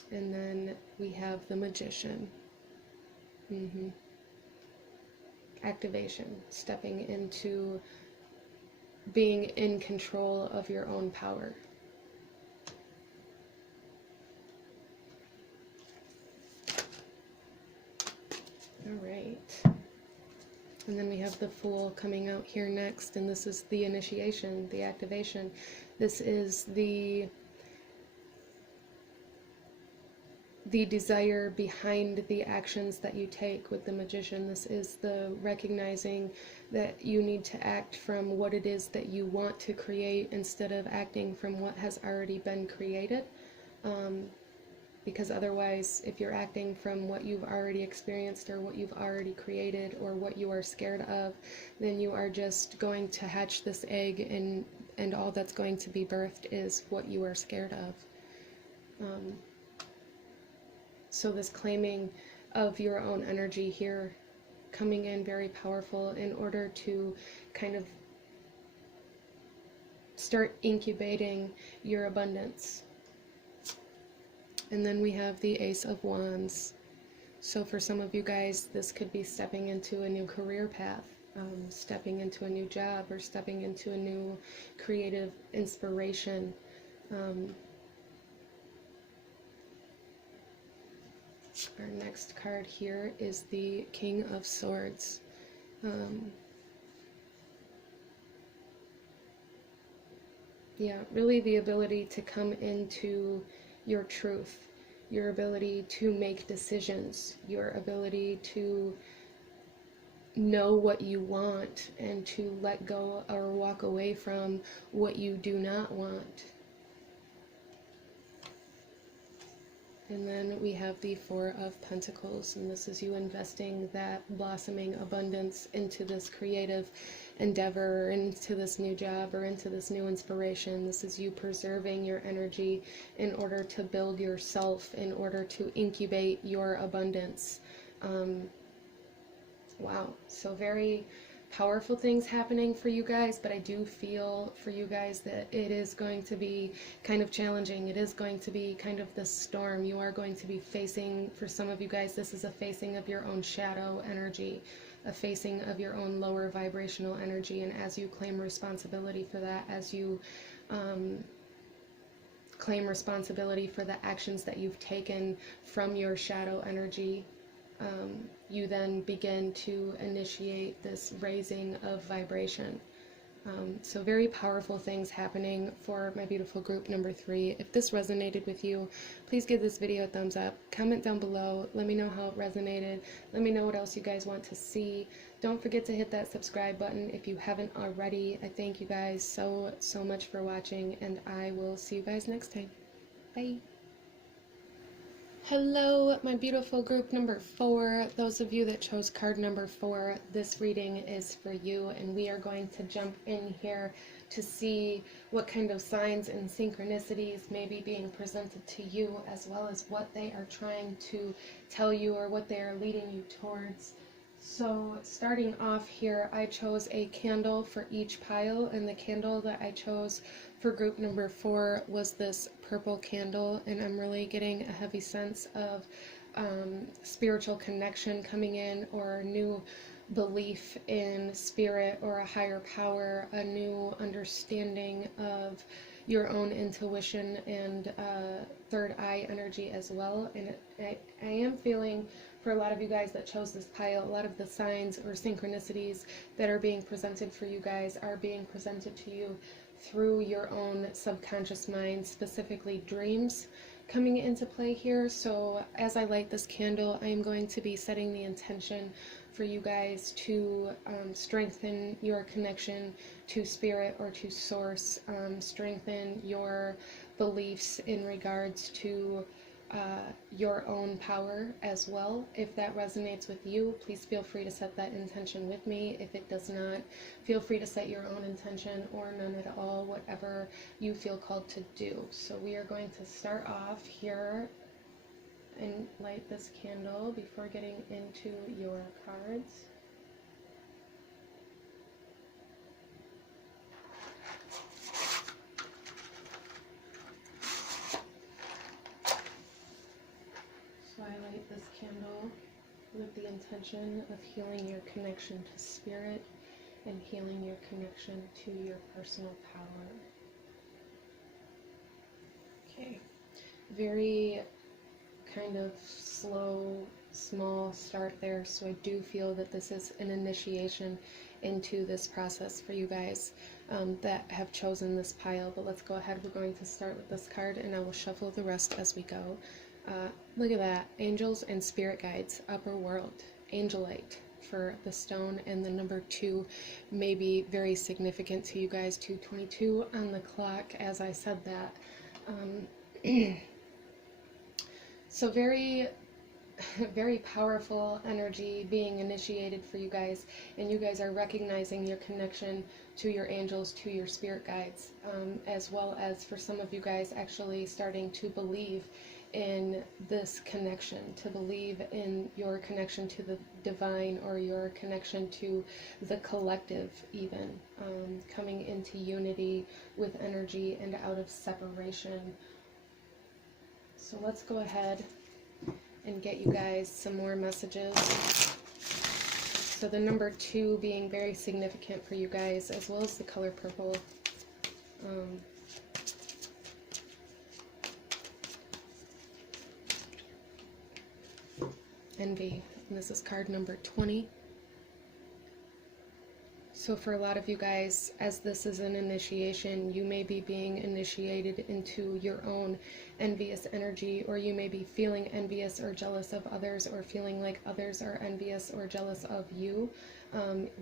And then we have the Magician. Activation, stepping into being in control of your own power. All right. And then we have the Fool coming out here next, and this is the initiation, the activation. This is the desire behind the actions that you take with the Magician. This is the recognizing that you need to act from what it is that you want to create instead of acting from what has already been created. Because otherwise, if you're acting from what you've already experienced or what you've already created or what you are scared of, then you are just going to hatch this egg, and all that's going to be birthed is what you are scared of. So this claiming of your own energy here, coming in very powerful in order to kind of start incubating your abundance. And then we have the Ace of Wands. So for some of you guys, this could be stepping into a new career path, stepping into a new job, or stepping into a new creative inspiration. Our next card here is the King of Swords. Yeah, really the ability to come into your truth, your ability to make decisions, your ability to know what you want and to let go or walk away from what you do not want. And then we have the Four of Pentacles, and this is you investing that blossoming abundance into this creative endeavor, or into this new job, or into this new inspiration. This is you preserving your energy in order to build yourself, in order to incubate your abundance. Wow, so very powerful things happening for you guys, but I do feel for you guys that it is going to be kind of challenging. It is going to be kind of this storm. You are going to be facing, for some of you guys, this is a facing of your own shadow energy, a facing of your own lower vibrational energy, and as you claim responsibility for that, as you claim responsibility for the actions that you've taken from your shadow energy, you then begin to initiate this raising of vibration. So very powerful things happening for my beautiful group number 3. If this resonated with you, please give this video a thumbs up. Comment down below. Let me know how it resonated. Let me know what else you guys want to see. Don't forget to hit that subscribe button if you haven't already. I thank you guys so much for watching, and I will see you guys next time. Bye. Hello, my beautiful group number 4. Those of you that chose card number 4, this reading is for you, and we are going to jump in here to see what kind of signs and synchronicities may be being presented to you, as well as what they are trying to tell you or what they are leading you towards So starting off here, I chose a candle for each pile, and the candle that I chose for group number 4 was this purple candle, and I'm really getting a heavy sense of spiritual connection coming in, or a new belief in spirit or a higher power, a new understanding of your own intuition and third eye energy as well. And I am feeling, for a lot of you guys that chose this pile, a lot of the signs or synchronicities that are being presented for you guys are being presented to you through your own subconscious mind, specifically dreams coming into play here. So as I light this candle, I am going to be setting the intention for you guys to strengthen your connection to spirit or to source, strengthen your beliefs in regards to your own power as well. If that resonates with you, please feel free to set that intention with me. If it does not, feel free to set your own intention, or none at all, whatever you feel called to do. So we are going to start off here and light this candle before getting into your cards. So I light this candle with the intention of healing your connection to spirit and healing your connection to your personal power. Okay, very kind of slow, small start there, so I do feel that this is an initiation into this process for you guys that have chosen this pile. But let's go ahead, we're going to start with this card, and I will shuffle the rest as we go. Look at that, angels and spirit guides, upper world, angelite for the stone, and the number 2 may be very significant to you guys. 2:22 on the clock as I said that. So very very powerful energy being initiated for you guys, and you guys are recognizing your connection to your angels, to your spirit guides, as well as for some of you guys actually starting to believe in this connection, to believe in your connection to the divine, or your connection to the collective even, coming into unity with energy and out of separation. So let's go ahead and get you guys some more messages. So the number 2 being very significant for you guys, as well as the color purple. Envy, and this is card number 20. So for a lot of you guys, as this is an initiation, you may be being initiated into your own envious energy, or you may be feeling envious or jealous of others, or feeling like others are envious or jealous of you.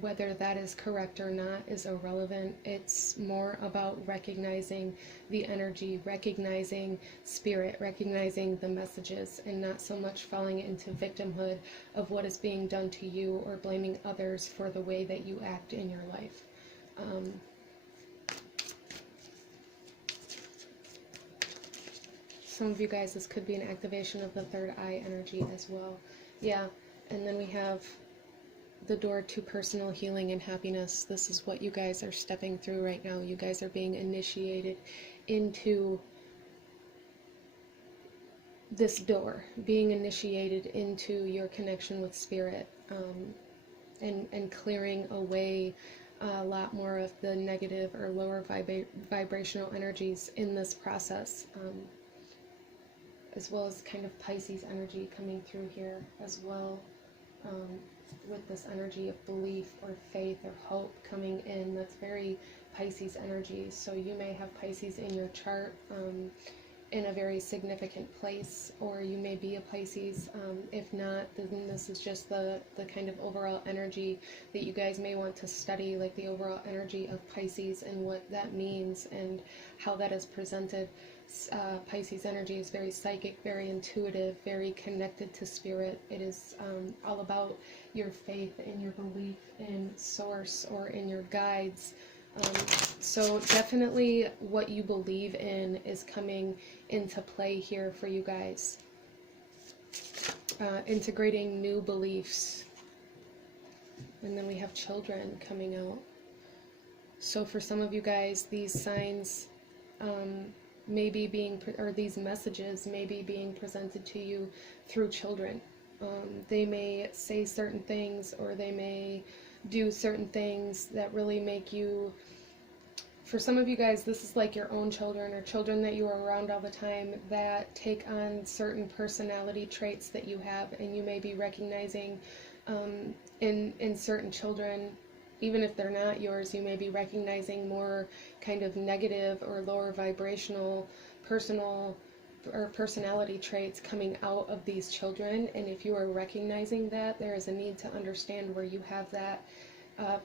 Whether that is correct or not is irrelevant. It's more about recognizing the energy, recognizing spirit, recognizing the messages, and not so much falling into victimhood of what is being done to you, or blaming others for the way that you act in your life. Some of you guys, this could be an activation of the third eye energy as well. Yeah, and then we have the door to personal healing and happiness. This is what you guys are stepping through right now. You guys are being initiated into this door, being initiated into your connection with spirit, and clearing away a lot more of the negative or lower vibrational energies in this process, as well as kind of Pisces energy coming through here as well, with this energy of belief or faith or hope coming in. That's very Pisces energy. So you may have Pisces in your chart in a very significant place, or you may be a Pisces. If not, then this is just the kind of overall energy that you guys may want to study, like the overall energy of Pisces and what that means and how that is presented. Pisces energy is very psychic, very intuitive, very connected to spirit. It is all about your faith and your belief in source or in your guides. So definitely what you believe in is coming into play here for you guys. Integrating new beliefs And then we have children coming out. So for some of you guys, these signs may be being, or these messages may be being presented to you through children. They may say certain things, or they may do certain things that really make you, for some of you guys, this is like your own children, or children that you are around all the time, that take on certain personality traits that you have, and you may be recognizing in certain children, even if they're not yours, you may be recognizing more kind of negative or lower vibrational personal or personality traits coming out of these children. And if you are recognizing that, there is a need to understand where you have that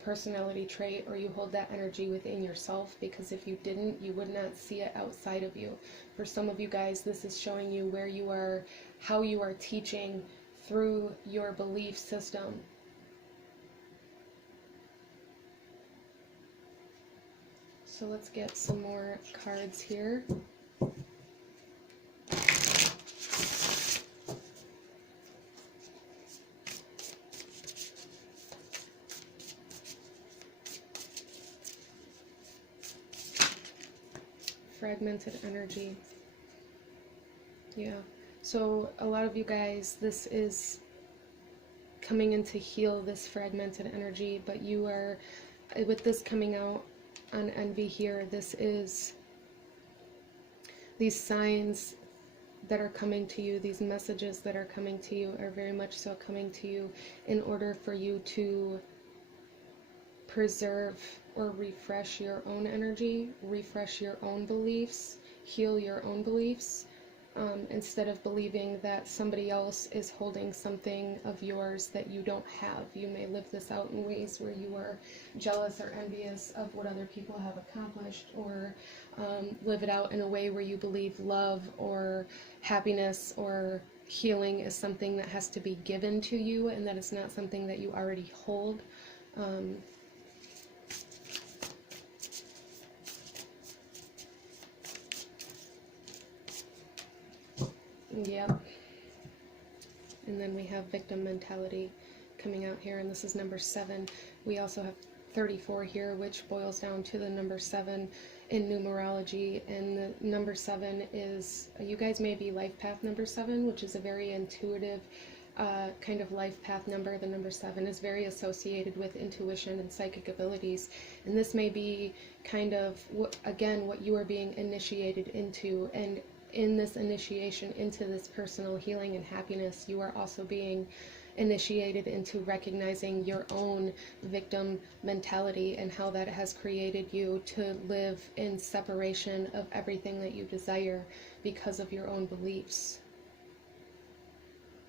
personality trait, or you hold that energy within yourself, because if you didn't, you would not see it outside of you. For some of you guys, this is showing you where you are, how you are teaching through your belief system. So let's get some more cards here. Fragmented energy. Yeah. So a lot of you guys, this is coming in to heal this fragmented energy, but you are, with this coming out on envy here, this is these signs that are coming to you, these messages that are coming to you are very much so coming to you in order for you to preserve or refresh your own energy, refresh your own beliefs, heal your own beliefs, instead of believing that somebody else is holding something of yours that you don't have. You may live this out in ways where you are jealous or envious of what other people have accomplished, or live it out in a way where you believe love or happiness or healing is something that has to be given to you, and that it's not something that you already hold. Yep. And then we have victim mentality coming out here, and this is number 7. We also have 34 here, which boils down to the number 7 in numerology. And the number 7 is, you guys may be life path number 7, which is a very intuitive kind of life path number. The number 7 is very associated with intuition and psychic abilities, and this may be kind of what you are being initiated into. And in this initiation into this personal healing and happiness, you are also being initiated into recognizing your own victim mentality and how that has created you to live in separation of everything that you desire because of your own beliefs.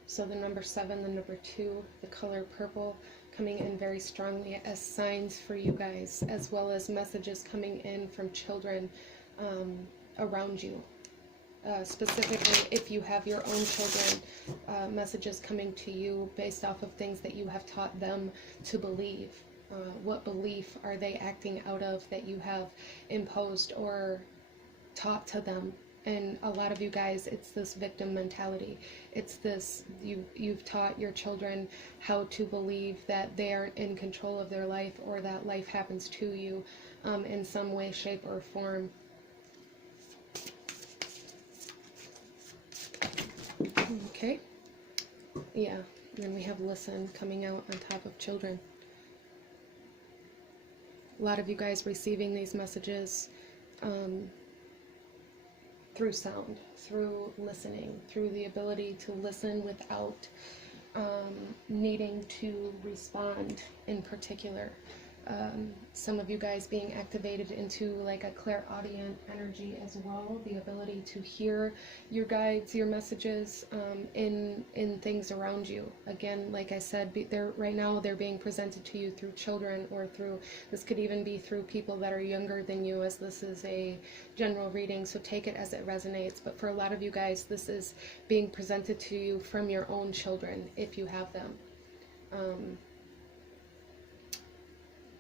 So the number 7, the number 2, the color purple coming in very strongly as signs for you guys, as well as messages coming in from children around you. Specifically, if you have your own children, messages coming to you based off of things that you have taught them to believe. What belief are they acting out of that you have imposed or taught to them? And a lot of you guys, it's this victim mentality. It's this, you've taught your children how to believe that they aren't in control of their life, or that life happens to you in some way, shape, or form. Okay, yeah, and then we have listen coming out on top of children. A lot of you guys receiving these messages through sound, through listening, through the ability to listen without needing to respond in particular. Some of you guys being activated into like a clairaudient energy as well, the ability to hear your guides, your messages in things around you. Again, like I said, right now they're being presented to you through children, or through, this could even be through people that are younger than you, as this is a general reading, so take it as it resonates. But for a lot of you guys, this is being presented to you from your own children, if you have them.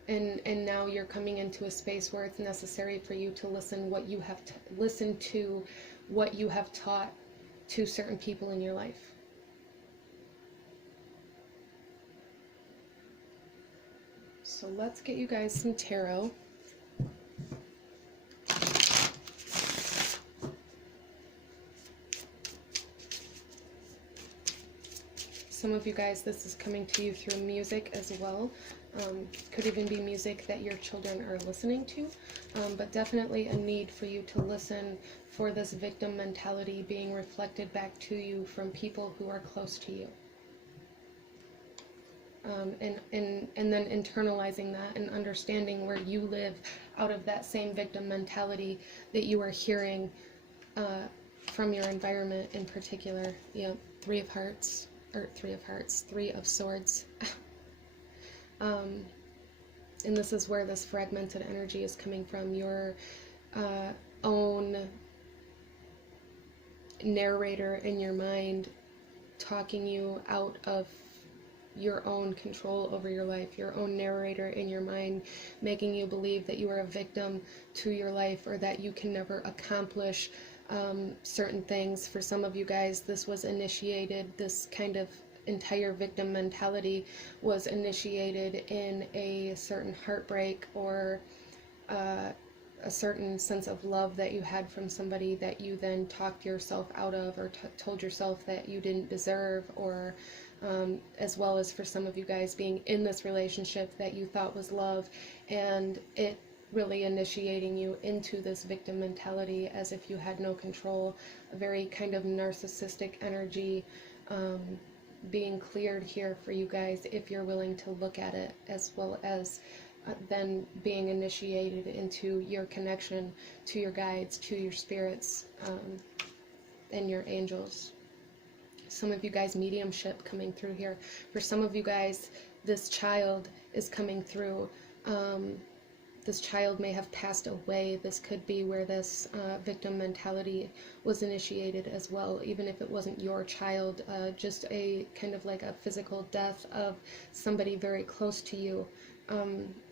And now you're coming into a space where it's necessary for you to listen listen to what you have taught to certain people in your life. So let's get you guys some tarot. Some of you guys, this is coming to you through music as well. Could even be music that your children are listening to, but definitely a need for you to listen for this victim mentality being reflected back to you from people who are close to you. And then internalizing that and understanding where you live out of that same victim mentality that you are hearing from your environment in particular. Yeah, Three of Swords. And this is where this fragmented energy is coming from, your own narrator in your mind talking you out of your own control over your life, your own narrator in your mind making you believe that you are a victim to your life, or that you can never accomplish certain things. For some of you guys, this was initiated, this kind of entire victim mentality was initiated in a certain heartbreak or a certain sense of love that you had from somebody that you then talked yourself out of, or told yourself that you didn't deserve, or as well as for some of you guys being in this relationship that you thought was love, and it really initiating you into this victim mentality as if you had no control, a very kind of narcissistic energy being cleared here for you guys if you're willing to look at it, as well as then being initiated into your connection to your guides, to your spirits, and your angels. Some of you guys, mediumship coming through here. For some of you guys, this child is coming through. This child may have passed away. This could be where this victim mentality was initiated as well, even if it wasn't your child, just a kind of like a physical death of somebody very close to you,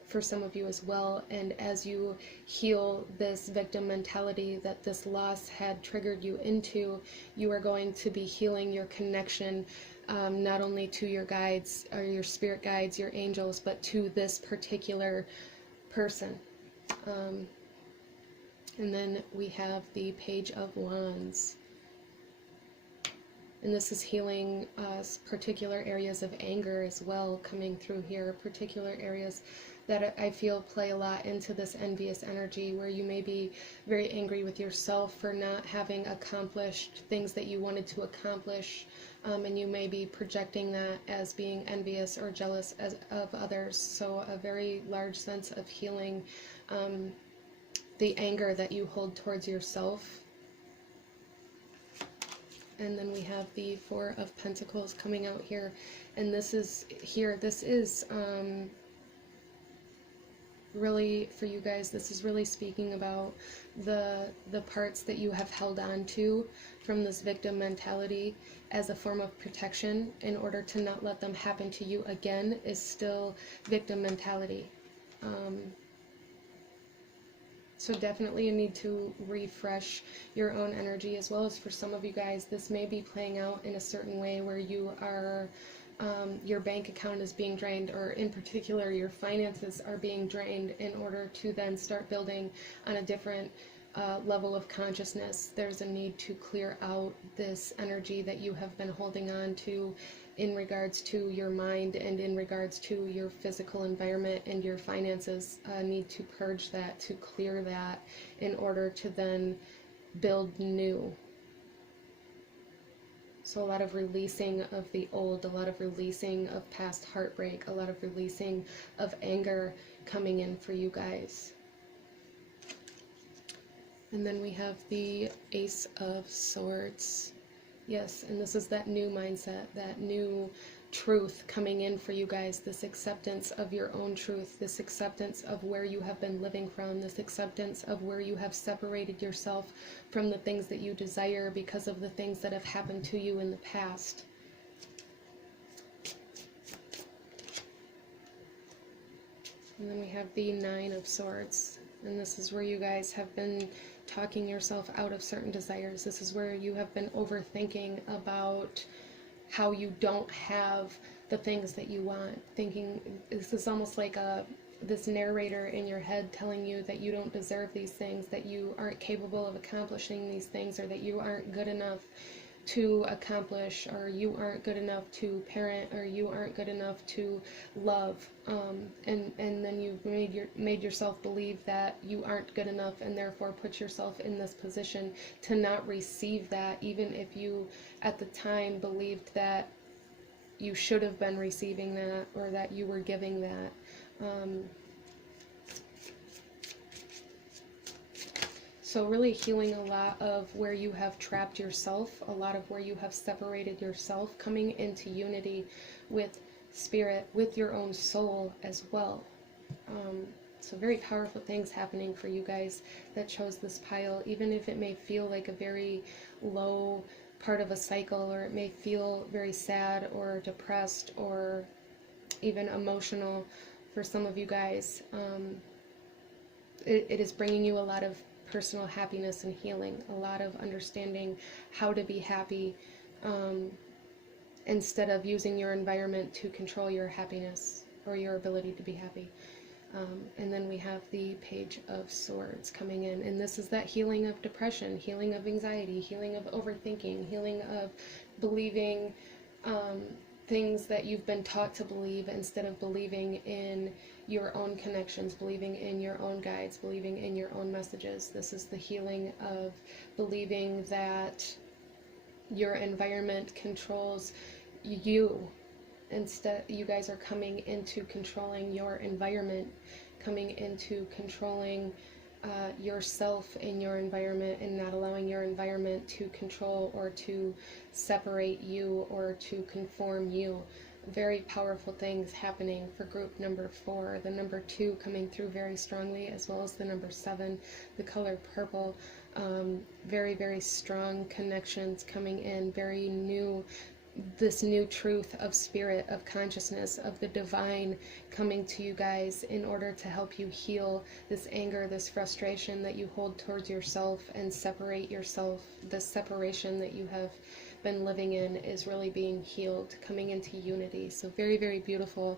for some of you as well. And as you heal this victim mentality that this loss had triggered you into, you are going to be healing your connection not only to your guides or your spirit guides, your angels, but to this particular person. And then we have the Page of Wands. And this is healing particular areas of anger as well coming through here, particular areas that I feel play a lot into this envious energy, where you may be very angry with yourself for not having accomplished things that you wanted to accomplish, and you may be projecting that as being envious or jealous of others. So a very large sense of healing the anger that you hold towards yourself. And then we have the Four of Pentacles coming out here, and this is really, for you guys, this is really speaking about the parts that you have held on to from this victim mentality as a form of protection in order to not let them happen to you again, is still victim mentality. So definitely you need to refresh your own energy, as well as for some of you guys, this may be playing out in a certain way where you are, your bank account is being drained, or in particular your finances are being drained in order to then start building on a different level of consciousness. There's a need to clear out this energy that you have been holding on to in regards to your mind and in regards to your physical environment and your finances. Need to purge that, to clear that, in order to then build new. So a lot of releasing of the old, a lot of releasing of past heartbreak, a lot of releasing of anger coming in for you guys. And then we have the Ace of Swords. Yes, and this is that new mindset, that new truth coming in for you guys, this acceptance of your own truth, this acceptance of where you have been living from, this acceptance of where you have separated yourself from the things that you desire because of the things that have happened to you in the past. And then we have the Nine of Swords, and this is where you guys have been talking yourself out of certain desires. This is where you have been overthinking about how you don't have the things that you want, thinking this is almost like this narrator in your head telling you that you don't deserve these things, that you aren't capable of accomplishing these things, or that you aren't good enough to accomplish, or you aren't good enough to parent, or you aren't good enough to love, and then you've made yourself believe that you aren't good enough, and therefore put yourself in this position to not receive that, even if you at the time believed that you should have been receiving that, or that you were giving that. So really healing a lot of where you have trapped yourself, a lot of where you have separated yourself, coming into unity with spirit, with your own soul as well. So very powerful things happening for you guys that chose this pile, even if it may feel like a very low part of a cycle, or it may feel very sad or depressed or even emotional for some of you guys. It is bringing you a lot of personal happiness and healing, a lot of understanding how to be happy, instead of using your environment to control your happiness or your ability to be happy. And then we have the Page of Swords coming in, and this is that healing of depression, healing of anxiety, healing of overthinking, healing of believing things that you've been taught to believe, instead of believing in your own connections, believing in your own guides, believing in your own messages. This is the healing of believing that your environment controls you. Instead, you guys are coming into controlling your environment, coming into controlling yourself in your environment, and not allowing your environment to control or to separate you or to conform you. Very powerful things happening for group number 4. The number 2 coming through very strongly, as well as the number 7, the color purple. Very, very strong connections coming in, very new, this new truth of spirit, of consciousness, of the divine coming to you guys in order to help you heal this anger, this frustration that you hold towards yourself, and separate yourself. The separation that you have been living in is really being healed, coming into unity. So very, very beautiful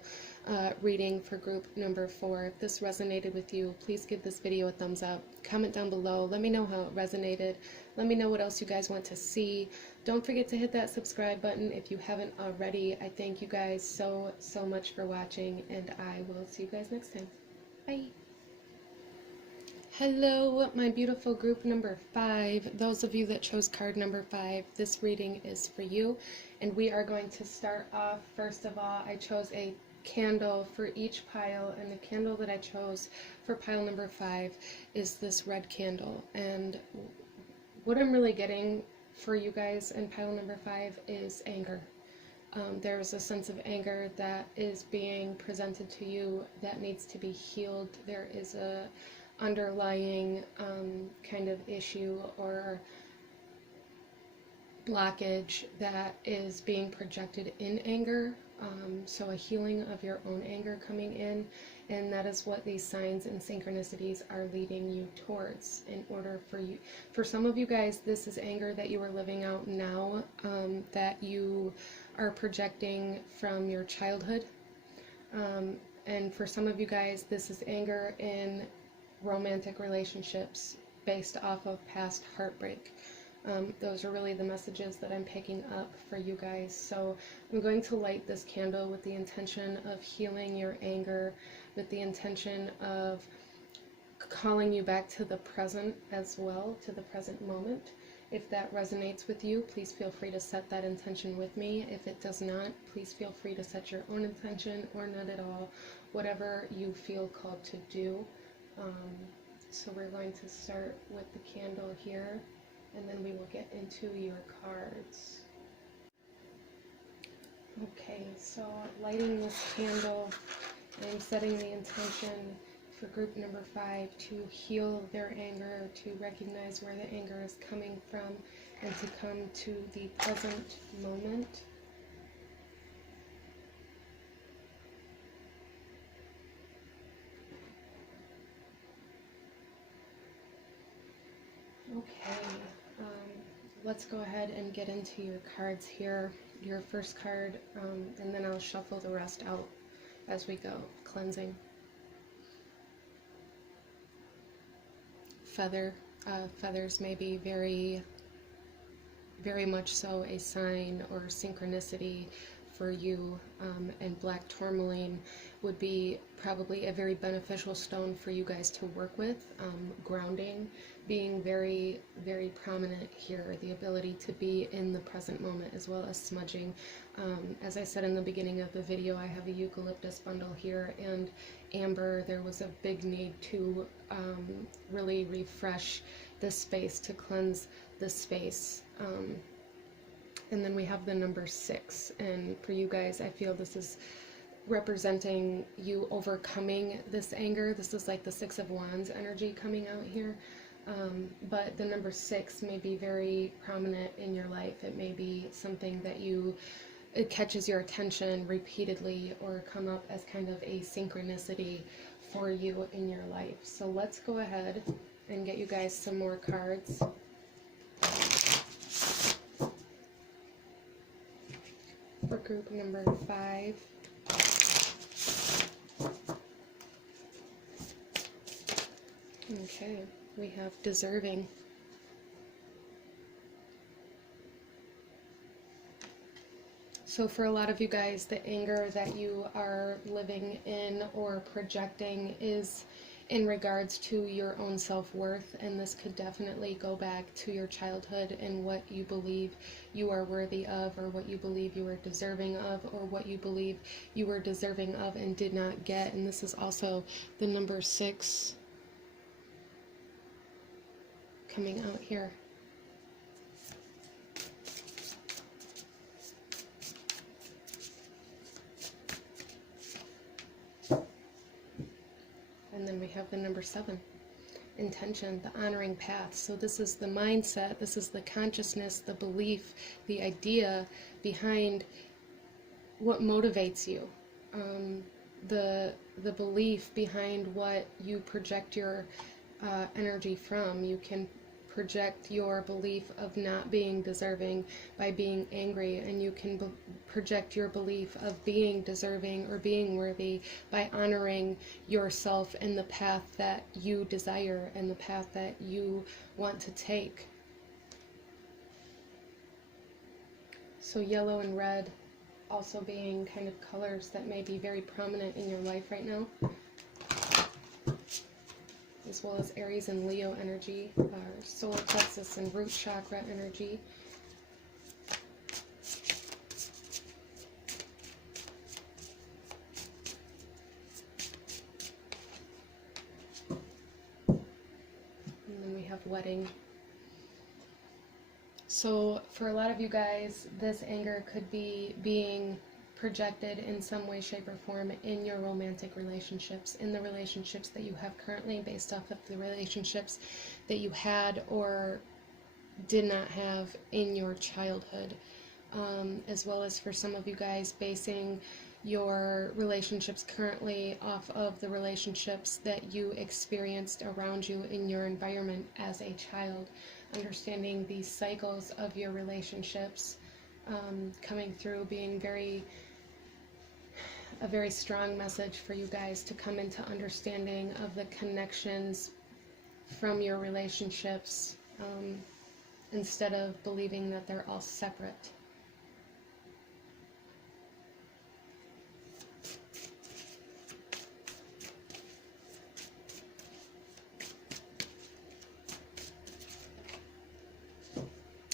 reading for group number 4. If this resonated with you, please give this video a thumbs up. Comment down below. Let me know how it resonated. Let me know what else you guys want to see. Don't forget to hit that subscribe button if you haven't already. I thank you guys so much for watching, and I will see you guys next time. Bye. Hello, my beautiful group number 5. Those of you that chose card number 5, this reading is for you. And we are going to start off, first of all, I chose a candle for each pile, and the candle that I chose for pile number 5 is this red candle. And what I'm really getting for you guys in pile number 5 is anger. There's a sense of anger that is being presented to you that needs to be healed. There is a underlying kind of issue or blockage that is being projected in anger. So a healing of your own anger coming in, and that is what these signs and synchronicities are leading you towards. In order for you, for some of you guys, this is anger that you are living out now, that you are projecting from your childhood. And for some of you guys, this is anger in romantic relationships based off of past heartbreak. Those are really the messages that I'm picking up for you guys. So I'm going to light this candle with the intention of healing your anger, with the intention of calling you back to the present as well, to the present moment. If that resonates with you, please feel free to set that intention with me. If it does not, please feel free to set your own intention, or not at all, whatever you feel called to do. So we're going to start with the candle here, and then we will get into your cards. Okay, so lighting this candle, I'm setting the intention for group number 5 to heal their anger, to recognize where the anger is coming from, and to come to the present moment. Okay, let's go ahead and get into your cards here. Your first card, and then I'll shuffle the rest out as we go. Cleansing. Feather. Feathers may be very much so a sign or synchronicity for you, and black tourmaline would be probably a very beneficial stone for you guys to work with. Grounding being very prominent here, the ability to be in the present moment, as well as smudging. As I said in the beginning of the video, I have a eucalyptus bundle here and amber. There was a big need to really refresh this space, to cleanse this space. And then we have the number 6, and for you guys, I feel this is representing you overcoming this anger. This is like the 6 of Wands energy coming out here. But the number 6 may be very prominent in your life. It may be something that it catches your attention repeatedly, or come up as kind of a synchronicity for you in your life. So let's go ahead and get you guys some more cards. For group number 5. Okay, we have deserving. So for a lot of you guys, the anger that you are living in or projecting is in regards to your own self-worth, and this could definitely go back to your childhood and what you believe you are worthy of, or what you believe you are deserving of, or what you believe you were deserving of and did not get. And this is also the number 6 coming out here. And then we have the number 7, intention, the honoring path. So this is the mindset, this is the consciousness, the belief, the idea behind what motivates you, the belief behind what you project your energy from. You can project your belief of not being deserving by being angry, and you can project your belief of being deserving or being worthy by honoring yourself in the path that you desire and the path that you want to take. So yellow and red also being kind of colors that may be very prominent in your life right now, as well as Aries and Leo energy, solar plexus and root chakra energy. And then we have wedding. So for a lot of you guys, this anger could be being projected in some way, shape, or form in your romantic relationships, in the relationships that you have currently, based off of the relationships that you had or did not have in your childhood, as well as for some of you guys basing your relationships currently off of the relationships that you experienced around you in your environment as a child, understanding these cycles of your relationships coming through, being a very strong message for you guys to come into understanding of the connections from your relationships, instead of believing that they're all separate.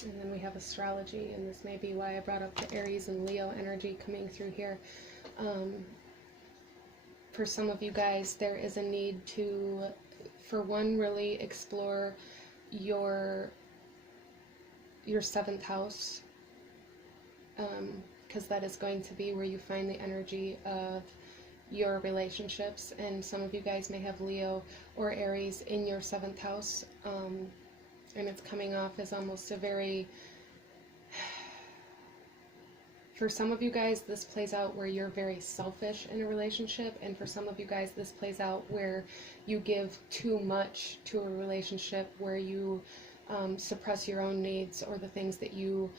And then we have astrology, and this may be why I brought up the Aries and Leo energy coming through here. For some of you guys, there is a need to, for one, really explore your 7th house, because that is going to be where you find the energy of your relationships. And some of you guys may have Leo or Aries in your 7th house, and it's coming off as almost a very, for some of you guys, this plays out where you're very selfish in a relationship, and for some of you guys, this plays out where you give too much to a relationship, where you suppress your own needs or the things that you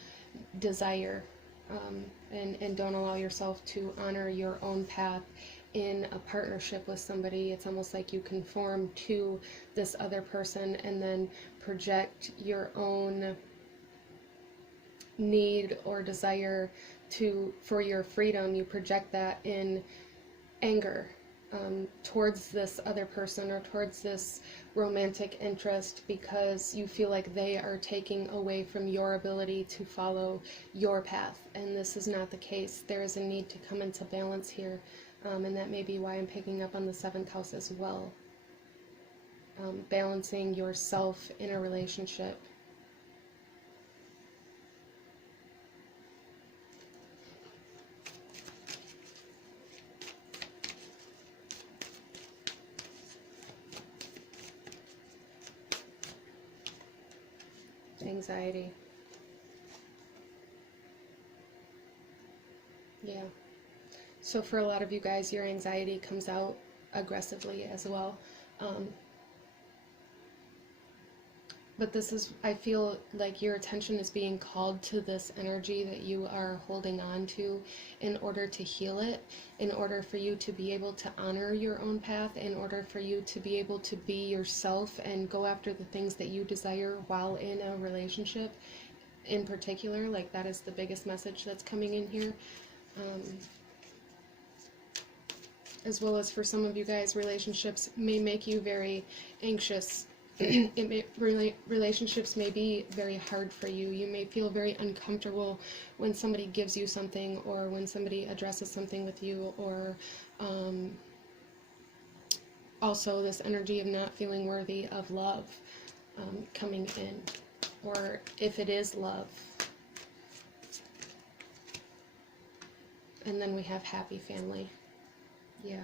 desire, and don't allow yourself to honor your own path in a partnership with somebody. It's almost like you conform to this other person and then project your own need or desire for your freedom. You project that in anger, towards this other person or towards this romantic interest, because you feel like they are taking away from your ability to follow your path. And this is not the case. There is a need to come into balance here, and that may be why I'm picking up on the 7th house as well. Balancing yourself in a relationship. Anxiety. Yeah. So for a lot of you guys, your anxiety comes out aggressively as well. But this is, I feel like your attention is being called to this energy that you are holding on to in order to heal it, in order for you to be able to honor your own path, in order for you to be able to be yourself and go after the things that you desire while in a relationship in particular. Like, that is the biggest message that's coming in here. As well as for some of you guys, relationships may make you very anxious. Relationships may be very hard for you. You may feel very uncomfortable when somebody gives you something, or when somebody addresses something with you, or also this energy of not feeling worthy of love coming in, or if it is love. And then we have happy family. Yeah.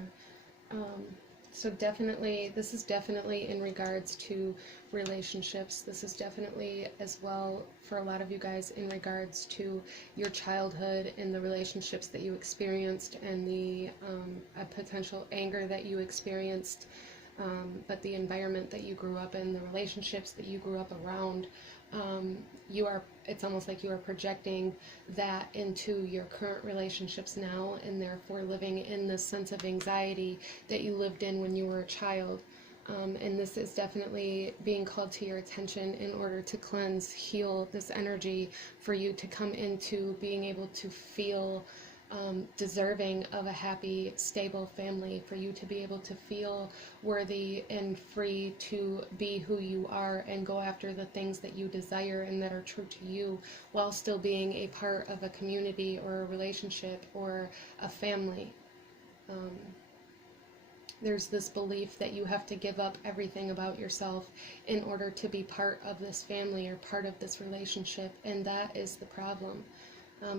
So definitely, this is definitely in regards to relationships. This is definitely as well for a lot of you guys in regards to your childhood and the relationships that you experienced, and the potential anger that you experienced, but the environment that you grew up in, the relationships that you grew up around. It's almost like you are projecting that into your current relationships now, and therefore living in this sense of anxiety that you lived in when you were a child. And this is definitely being called to your attention in order to cleanse, heal this energy, for you to come into being able to feel deserving of a happy, stable family, for you to be able to feel worthy and free to be who you are and go after the things that you desire and that are true to you, while still being a part of a community or a relationship or a family. There's this belief that you have to give up everything about yourself in order to be part of this family or part of this relationship, and that is the problem.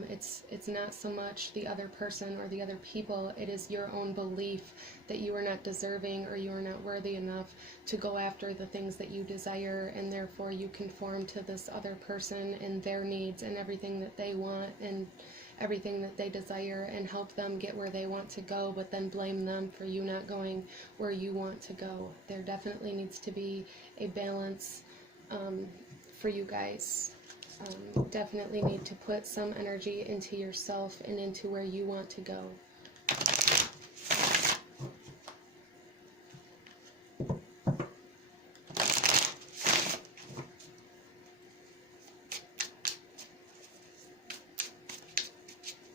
It's not so much the other person or the other people, it is your own belief that you are not deserving or you are not worthy enough to go after the things that you desire, and therefore you conform to this other person and their needs and everything that they want and everything that they desire, and help them get where they want to go, but then blame them for you not going where you want to go. There definitely needs to be a balance for you guys. Definitely need to put some energy into yourself and into where you want to go.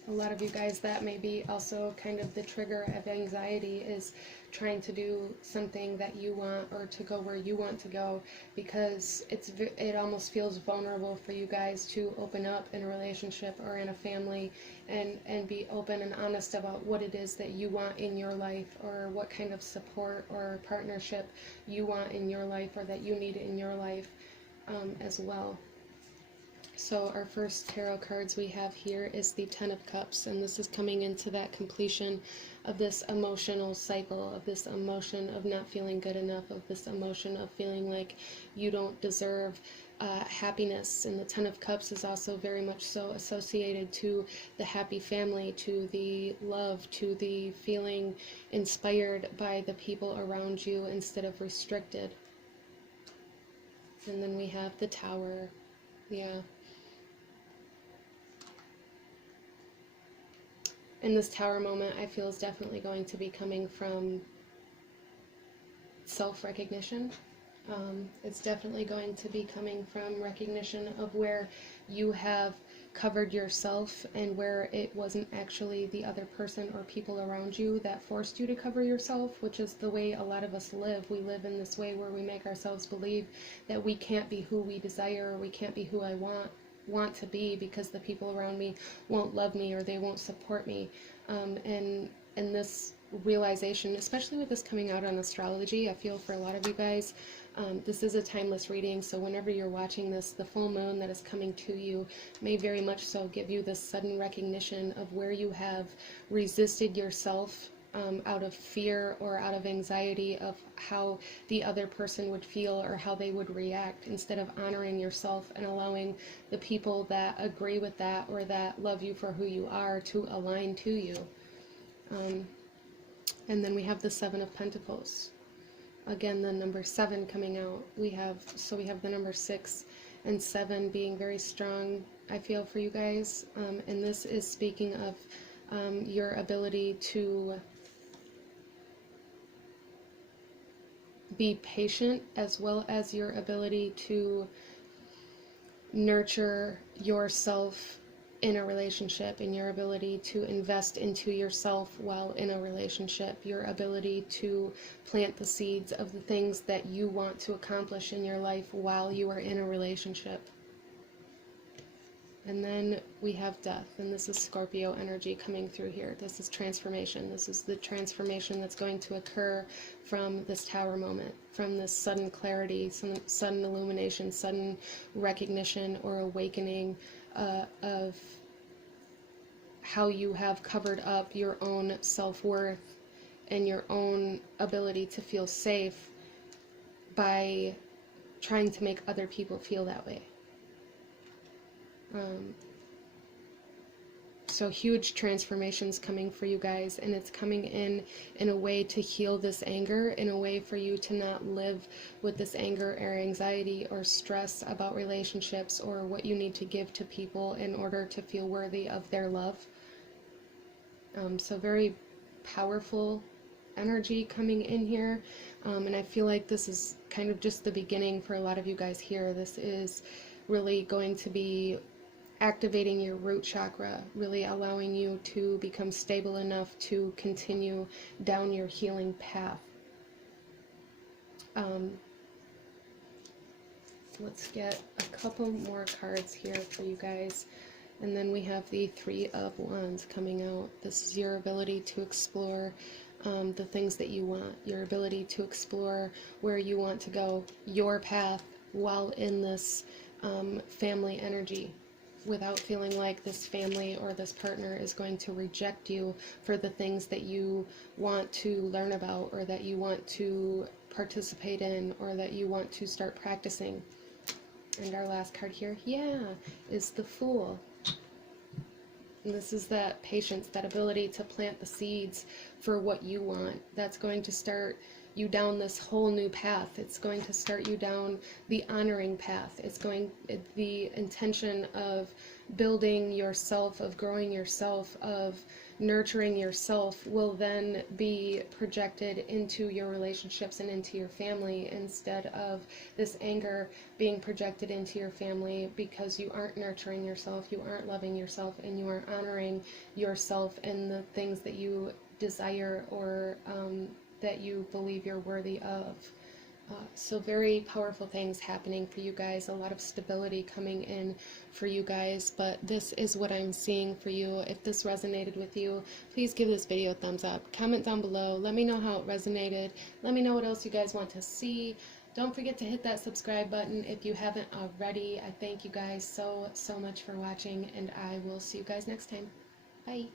A lot of you guys, that may be also kind of the trigger of anxiety, is trying to do something that you want or to go where you want to go, because it almost feels vulnerable for you guys to open up in a relationship or in a family and be open and honest about what it is that you want in your life, or what kind of support or partnership you want in your life, or that you need in your life as well. So our first tarot cards we have here is the Ten of Cups, and this is coming into that completion of this emotional cycle, of this emotion of not feeling good enough, of this emotion of feeling like you don't deserve happiness. And the Ten of Cups is also very much so associated to the happy family, to the love, to the feeling inspired by the people around you instead of restricted. And then we have the Tower. Yeah. And this Tower moment, I feel, is definitely going to be coming from self-recognition. It's definitely going to be coming from recognition of where you have covered yourself and where it wasn't actually the other person or people around you that forced you to cover yourself, which is the way a lot of us live. We live in this way where we make ourselves believe that we can't be who we desire, or we can't be who I want to be because the people around me won't love me or they won't support me. And this realization, especially with this coming out on astrology, I feel for a lot of you guys, this is a timeless reading, so whenever you're watching this, the full moon that is coming to you may very much so give you this sudden recognition of where you have resisted yourself out of fear or out of anxiety of how the other person would feel or how they would react, instead of honoring yourself and allowing the people that agree with that or that love you for who you are to align to you. And then we have the Seven of Pentacles. Again, the number 7 coming out. We have the number 6 and 7 being very strong, I feel, for you guys. And this is speaking of your ability to be patient, as well as your ability to nurture yourself in a relationship, and your ability to invest into yourself while in a relationship, your ability to plant the seeds of the things that you want to accomplish in your life while you are in a relationship. And then we have Death, and this is Scorpio energy coming through here. This is transformation. This is the transformation that's going to occur from this Tower moment, from this sudden clarity, sudden illumination, sudden recognition or awakening of how you have covered up your own self-worth and your own ability to feel safe by trying to make other people feel that way. So huge transformations coming for you guys, and it's coming in a way to heal this anger, in a way for you to not live with this anger or anxiety or stress about relationships or what you need to give to people in order to feel worthy of their love. So very powerful energy coming in here, and I feel like this is kind of just the beginning for a lot of you guys here. This is really going to be activating your root chakra, really allowing you to become stable enough to continue down your healing path. Let's get a couple more cards here for you guys. And then we have the Three of Wands coming out. This is your ability to explore the things that you want, your ability to explore where you want to go, your path, while in this family energy, without feeling like this family or this partner is going to reject you for the things that you want to learn about, or that you want to participate in, or that you want to start practicing. And our last card here, is the Fool. And this is that patience, that ability to plant the seeds for what you want. That's going to start you down this whole new path. It's going to start you down the honoring path. The intention of building yourself, of growing yourself, of nurturing yourself will then be projected into your relationships and into your family, instead of this anger being projected into your family because you aren't nurturing yourself, you aren't loving yourself, and you aren't honoring yourself and the things that you desire or that you believe you're worthy of. So very powerful things happening for you guys, a lot of stability coming in for you guys, but this is what I'm seeing for you. If this resonated with you, please give this video a thumbs up. Comment down below. Let me know how it resonated. Let me know what else you guys want to see. Don't forget to hit that subscribe button if you haven't already. I thank you guys so much for watching, and I will see you guys next time. Bye.